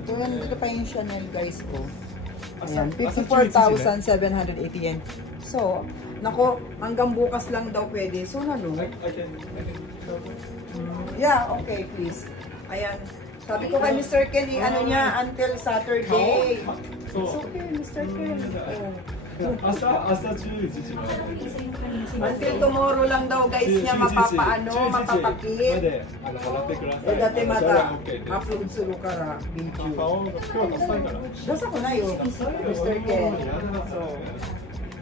Ito yan, dito pa yung Chanel guys ko. Ayan, 54,780 yen. So, nako, hanggang bukas lang daw pwede. So, ano? I can Yeah, okay, please. Ayan. Sabi ko kay Mr. Ken, ano niya, until Saturday. It's So, okay, Mr. Ken. Oh. 朝10時まで。 Until tomorrow lang daw guys niya mapapaano, mapapakit. で払ってくださ Eh, い。 dati それ mata, は OK です。 upload sulu kara, video. 顔が今日は浅いから。 Basta ko na yun, Mr. Ken.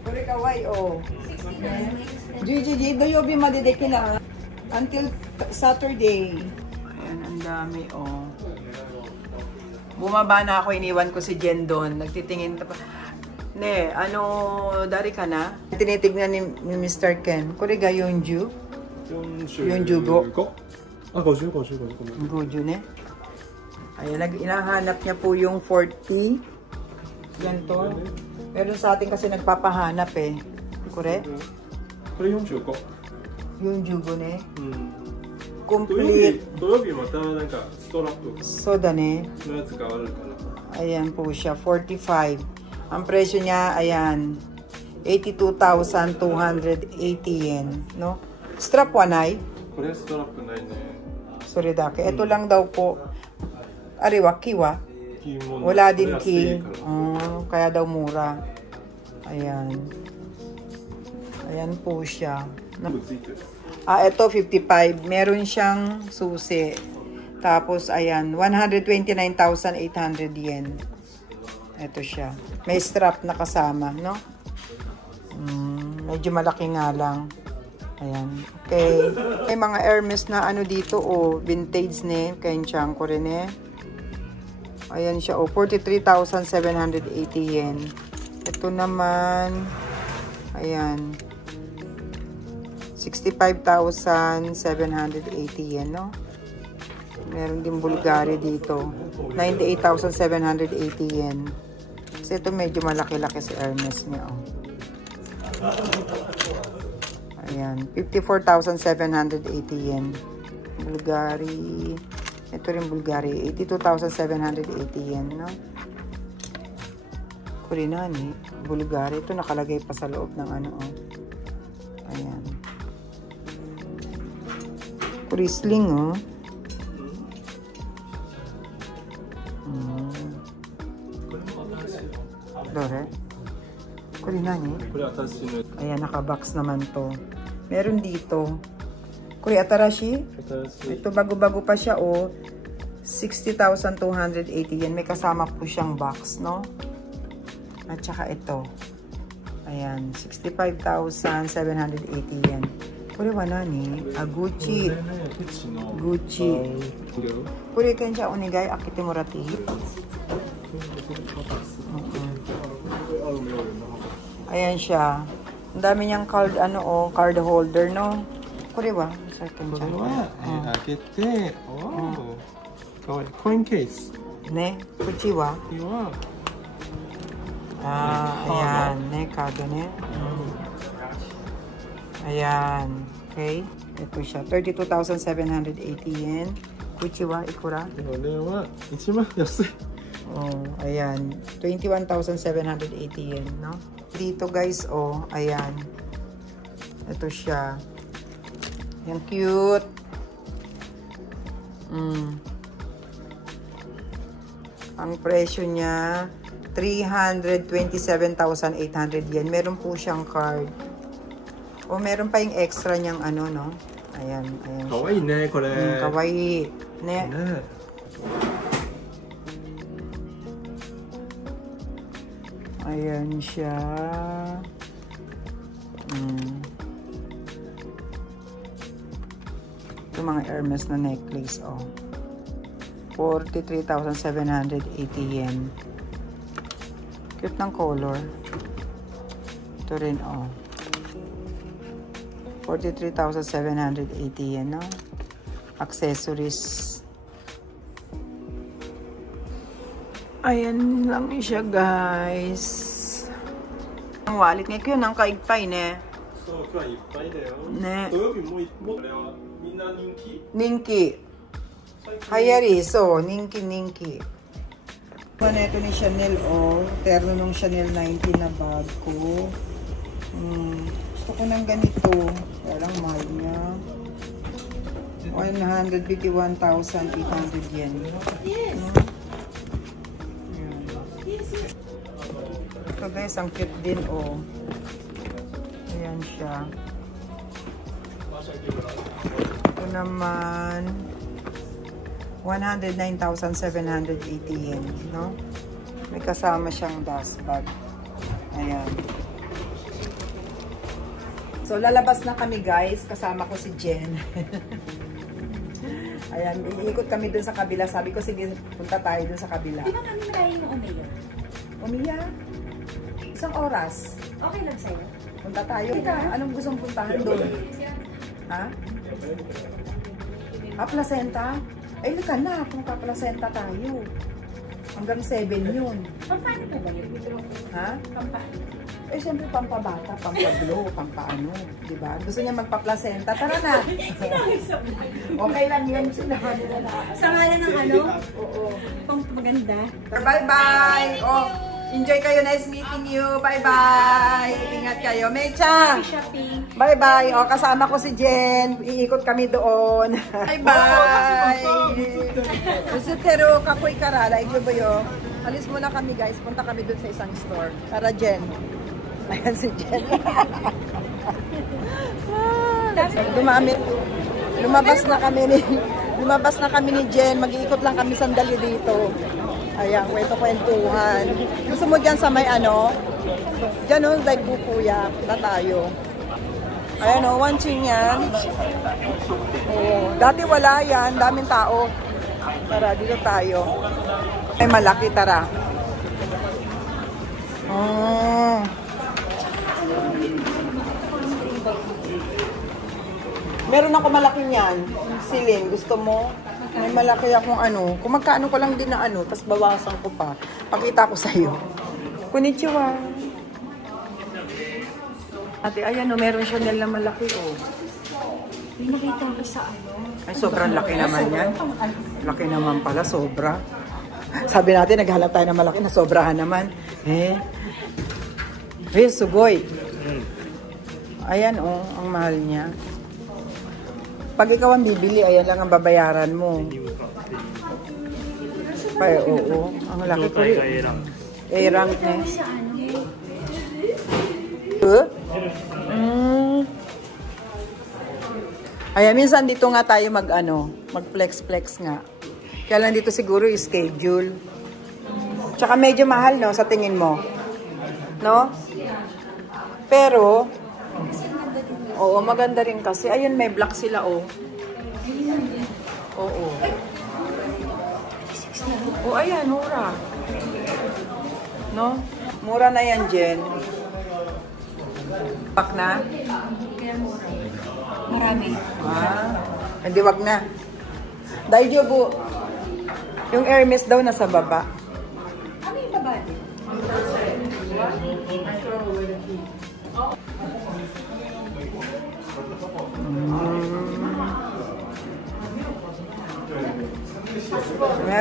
Kore kawaii, oh. Gigi, doyobi madideki na. Until Saturday. Ayan, ang dami, oh. Bumaba na ako, iniwan ko si Jen doon. Nagtitingin pa. Ne, ano, dari ka na? Tinitignan ni Mr. Ken. Kore ga yonju? 45. 55、55。Goju, ne? Ayan, inahanap niya po yung 40. Yan to. Pero sa atin kasi nagpapahanap eh. Kore? これ45。Yung jugo, ne? 土曜 Complete. 日、土曜日またなんかストラップ So, ne? のやつがあるかな。 Ayan po siya, 45. Ang presyo niya, ayan, 82,280 yen, no? Strap wanay, これストラップないね。 soridake. Ito lang daw po. Ariwa, kiwa. 金も Wala din これ安い ki. から。 Kaya daw mura. Ayan. Ayan po siya. No? ついてる。 Ito 55. Meron siyang susi. Tapos, ayan, 129,800 yen. Ito siya. May strap na kasama, no? Medyo malaki nga lang. Ayan. Okay. May mga Hermes na ano dito, oh, vintage ne. Kenchang ko rin eh. Ayan siya, oh, 43,780 yen. Ito naman, ayan, 65,780 yen, no? Meron din Bulgari dito. 98,780 yen. Kasi ito medyo malaki-laki si Hermes niya, oh. Ayan, 54,780 yen. Bulgari. Ito rin Bulgari. 82,780 yen, no? Kurinani. Bulgari. Ito nakalagay pa sa loob ng ano, oh. Ayan. Kurisling, oh. Dore. Kurinani. これ私の Ayan, naka-box naman to. Meron dito. Kuri Atarashi. 新しい。 Ito, bago-bago pa siya, oh. 60,280 yen. May kasama po siyang box, no? At saka ito. Ayan, 65,780 yen. Kuri wa nani? Gucci. これね、グッチの。 Gucci. これを。 Kuri kensha onigay akite morati. Ayan siya. Ang dami niyang card, ano, oh, card holder, no? Kuri wa? Sa こ kensha. れは、開けて、おお。かわいい。コインケース。 Ne? Gucci wa? これは、 Ayan. Ne, kado ne. Ayan. Okay. Ito siya. 32,780 yen. Gucci wa? Ikura? これは一番安い。 Oh, ayan. 21,780 yen, no? Dito, guys, oh. Ayan. Ito siya. Yung cute. Ang presyo niya, 327,800 yen. Meron po siyang card. O, meron pa yung extra niyang ano, no? Ayan, ayan かわいいね、これ。 kawaii. Ne? ね。 Ayan siya. Ito mga Hermes na necklace, oh. 43,780 yen. Cute ng color. Ito rin, oh. 43,780 yen, no? Accessories. Ayan lang siya, guys. Ang wallet nga yun, ang kaigpay, ne? そう、今日はいっぱいだよ。ね土曜日もこれはみんな人気。 Ninki. Hayari, so, ninki. Ito ni Chanel, oh. Terno nung Chanel 19 na bag ko. Gusto ko ng ganito. Parang mahal niya. 151,800 yen. Yes. Ito guys, ang cute din, oh. Ayan siya. Ito naman, 109,780 yen, no? May kasama siyang dust bag. Ayan. So, lalabas na kami guys. Kasama ko si Jen. Ayan, iikot kami dun sa kabila. Sabi ko, sige, punta tayo dun sa kabila. Di ba kami malayo mo umiyak? Umiya? Isang oras. Okay lang sa'yo. Punta tayo. Anong gustong puntahan doon? Ha? Placenta? Ay, lika na. Kung Placenta tayo. Hanggang 7 yun. Pampano po ba yun? Ha? Pampano? Eh, syempre, pampabata, pampaglo, pampaano. Diba? Gusto niya magpa-placenta. Tara na. Okay lang yan. Sinahan nila na. Sa ngalan ng ano? Oo. Pang maganda. Bye-bye. Oh, enjoy kayo. Nice meeting you. Bye-bye. Ingat kayo. Mecha. Shopping. Bye-bye. O, kasama ko si Jen. Iikot kami doon. Bye-bye. Usutero, kapoy karala. Ijo ba yun? Alis muna kami guys. Punta kami doon sa isang store. Tara, Jen. Ayan si Jen. Lumabas na kami ni Jen. Mag-iikot lang kami sandali dito. Ayan, kwento-kwentuhan. Gusto mo dyan sa may ano? Dyan o, like bukuya. Na tayo. Ayan o, wanching yan. Oo. Dati wala yan. Daming tao. Tara, dito tayo. Ay, malaki. Tara. Oh. Meron ako malaki niyan. Silin, gusto mo? May malaki akong ano. Kung magkaano ko lang din na ano, tapos bawasan ko pa. Pakita ko sa'yo. Konnichiwa. Ate, ayan o, meron Chanel na malaki o. May nakita ko sa ano. Ay, sobrang laki naman yan. Laki naman pala, sobra. Sabi natin, naghanap tayo ng malaki na sobrahan naman. Eh, sugoy. Ayan o, ang mahal niya. Pag ikaw ang bibili, ayan lang ang babayaran mo. Ay, oo. Ang laki ko rin. A-rank eh. Sa ano? Ayan, minsan dito nga tayo mag-flex-flex nga. Kaya lang dito siguro yung schedule. Tsaka medyo mahal, no, sa tingin mo. No? Pero, oo, maganda rin kasi. Ayun, may black sila, oh. Oo. Oh, ayan, mura. No? Mura na yan, Jen. Pak na? Marami. Hindi, wag na. Daijobu. Yung Hermes daw nasa baba. Ano yung baba?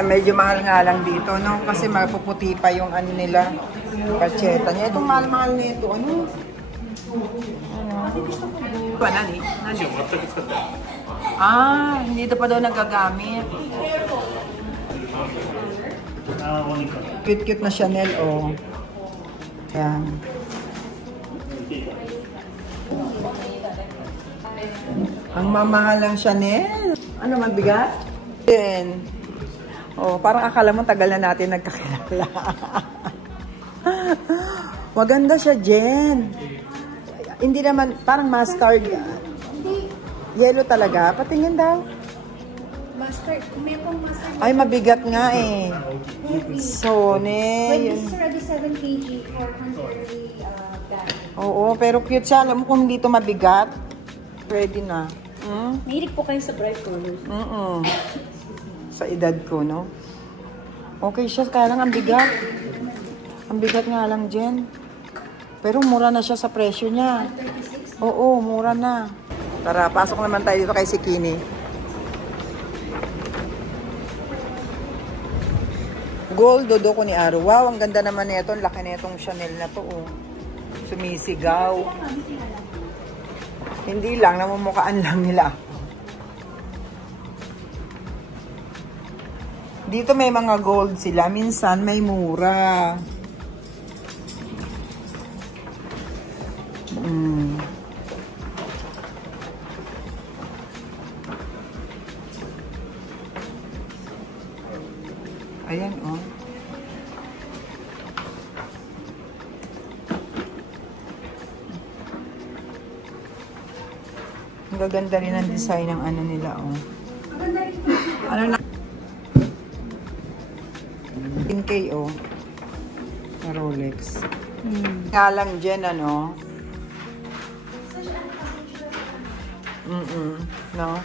Medyo mahal nga lang dito, no? Kasi mapuputi pa yung ano nila, pacheta niya. Itong mahal-mahal na ito, ano? Ano? Nani? Ah, hindi ito pa daw nagagamit. Cute-cute na Chanel, oh. Ayan. Ang mamahal ng Chanel. Ano, magbigat? Then, oh, parang akala mo tagal na natin nagkakilala. Maganda siya, Jen. Hindi naman, parang mustard. Yellow talaga. Patingin daw. Mustard. May pang mustard. Ay, mabigat nga eh. So, But ne. this is already 7 kg for contrary bag. Oo, pero cute siya. Alam mo kung hindi ito mabigat, pwede na. Hmm? Mahilig po kayo sa bright colors. Sa edad ko, no? Okay siya, kaya lang ang bigat. Ang bigat nga lang, Jen. Pero mura na siya sa presyo niya. Oo, mura na. Tara, pasok naman tayo dito kay Sikini. Gold, dodo ko ni Aro. Wow, ang ganda naman nito. Ang laki na itong Chanel na to, oh. Sumisigaw. Hindi lang, namumukaan lang nila. Dito may mga gold sila. Minsan may mura. Ayan, oh. Ang gaganda rin ang design ng ano nila, oh. Ano na? 10K, oh. Na Rolex. Nga lang dyan, ano? No?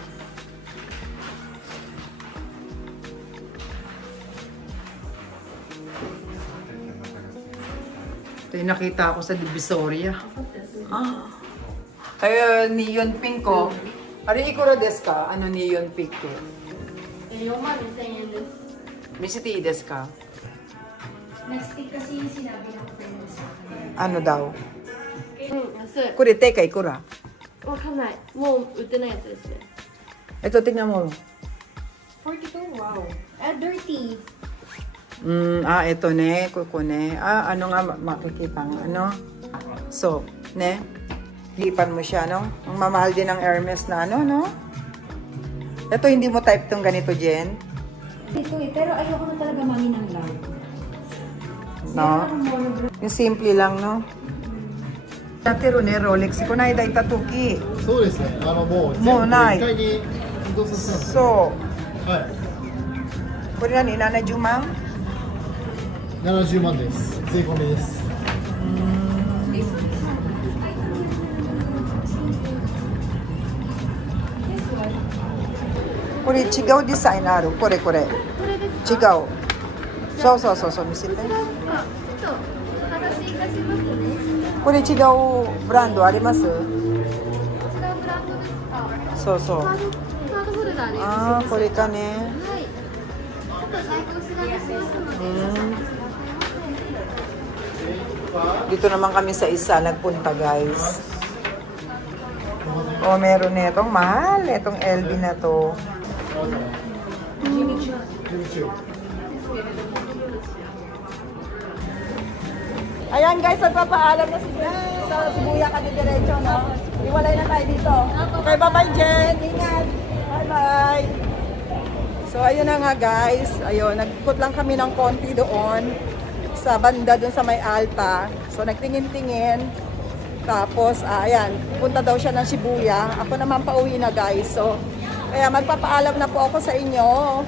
Ito yung nakita ko sa Divisoria. Ah. Kaya neon pink ko. Ari ikuro desu ka? Ano neon pink ko? 4万2000円です。 Misiti desu ka? Nag-stick kasi yung sinabi ng friend mo sa akin. Ano daw? 安い。 Kuri teka ikura. わかんない。もう売ってないやつですね。 Ito tingnan mo. 42? Wow. Dirty. Ito ne, kuko ne. Ano nga makikita nga, ano? So, ne? Lipan mo siya, no? Ang mamahal din ng Hermes na, ano, no? Ito, hindi mo type tong ganito, Jen? Ito eh, pero ayoko na talaga mami ng love. No? Yung simple lang, no? Dati ro ne, Rolex. Ko na iday tatuki. そうですね。もうもうない全部一回に移動させたんです。 So, はい。 kuri na ni Nana Jumang? 70万です。税込みです。 Kuri chigaw design aro. Kore. Chigaw. So, misite. ちょっと話ししますね。 Kuri chigaw brand arimasu? 違うブランドですか？そうそう。カードホルダーでよろしいですか？ああ、これかね。はい。ちょっと在庫お知らせしますので。 Dito naman kami sa isa nagpunta, guys. Oh, meron na itong mahal. Itong LV na to. Ayan guys, magpapaalam na si Jen sa Sibuya ka din diretso, no? Iwalay na tayo dito. Okay, bye-bye Jen. Ingat. Bye-bye. So, ayun na nga guys. Ayun, nagput lang kami ng konti doon sa banda doon sa may Alta. So, nagtingin-tingin. Tapos, ayan, punta daw siya ng Shibuya. Ako naman pauwi na guys. So, kaya magpapaalam na po ako sa inyo.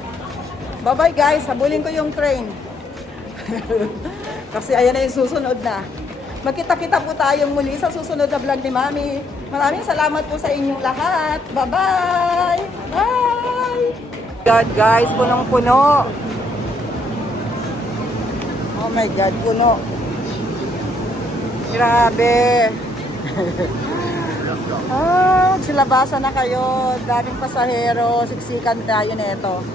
Bye-bye guys. Habulin ko yung train. Kasi ayan na yung susunod na. Magkita-kita po tayong muli sa susunod na vlog ni Mami. Maraming salamat po sa inyong lahat. Bye-bye! Bye! God guys, punong-puno. Oh my God, puno. Grabe. Silabasan na kayo. Daming pasahero. Siksikan tayo nito.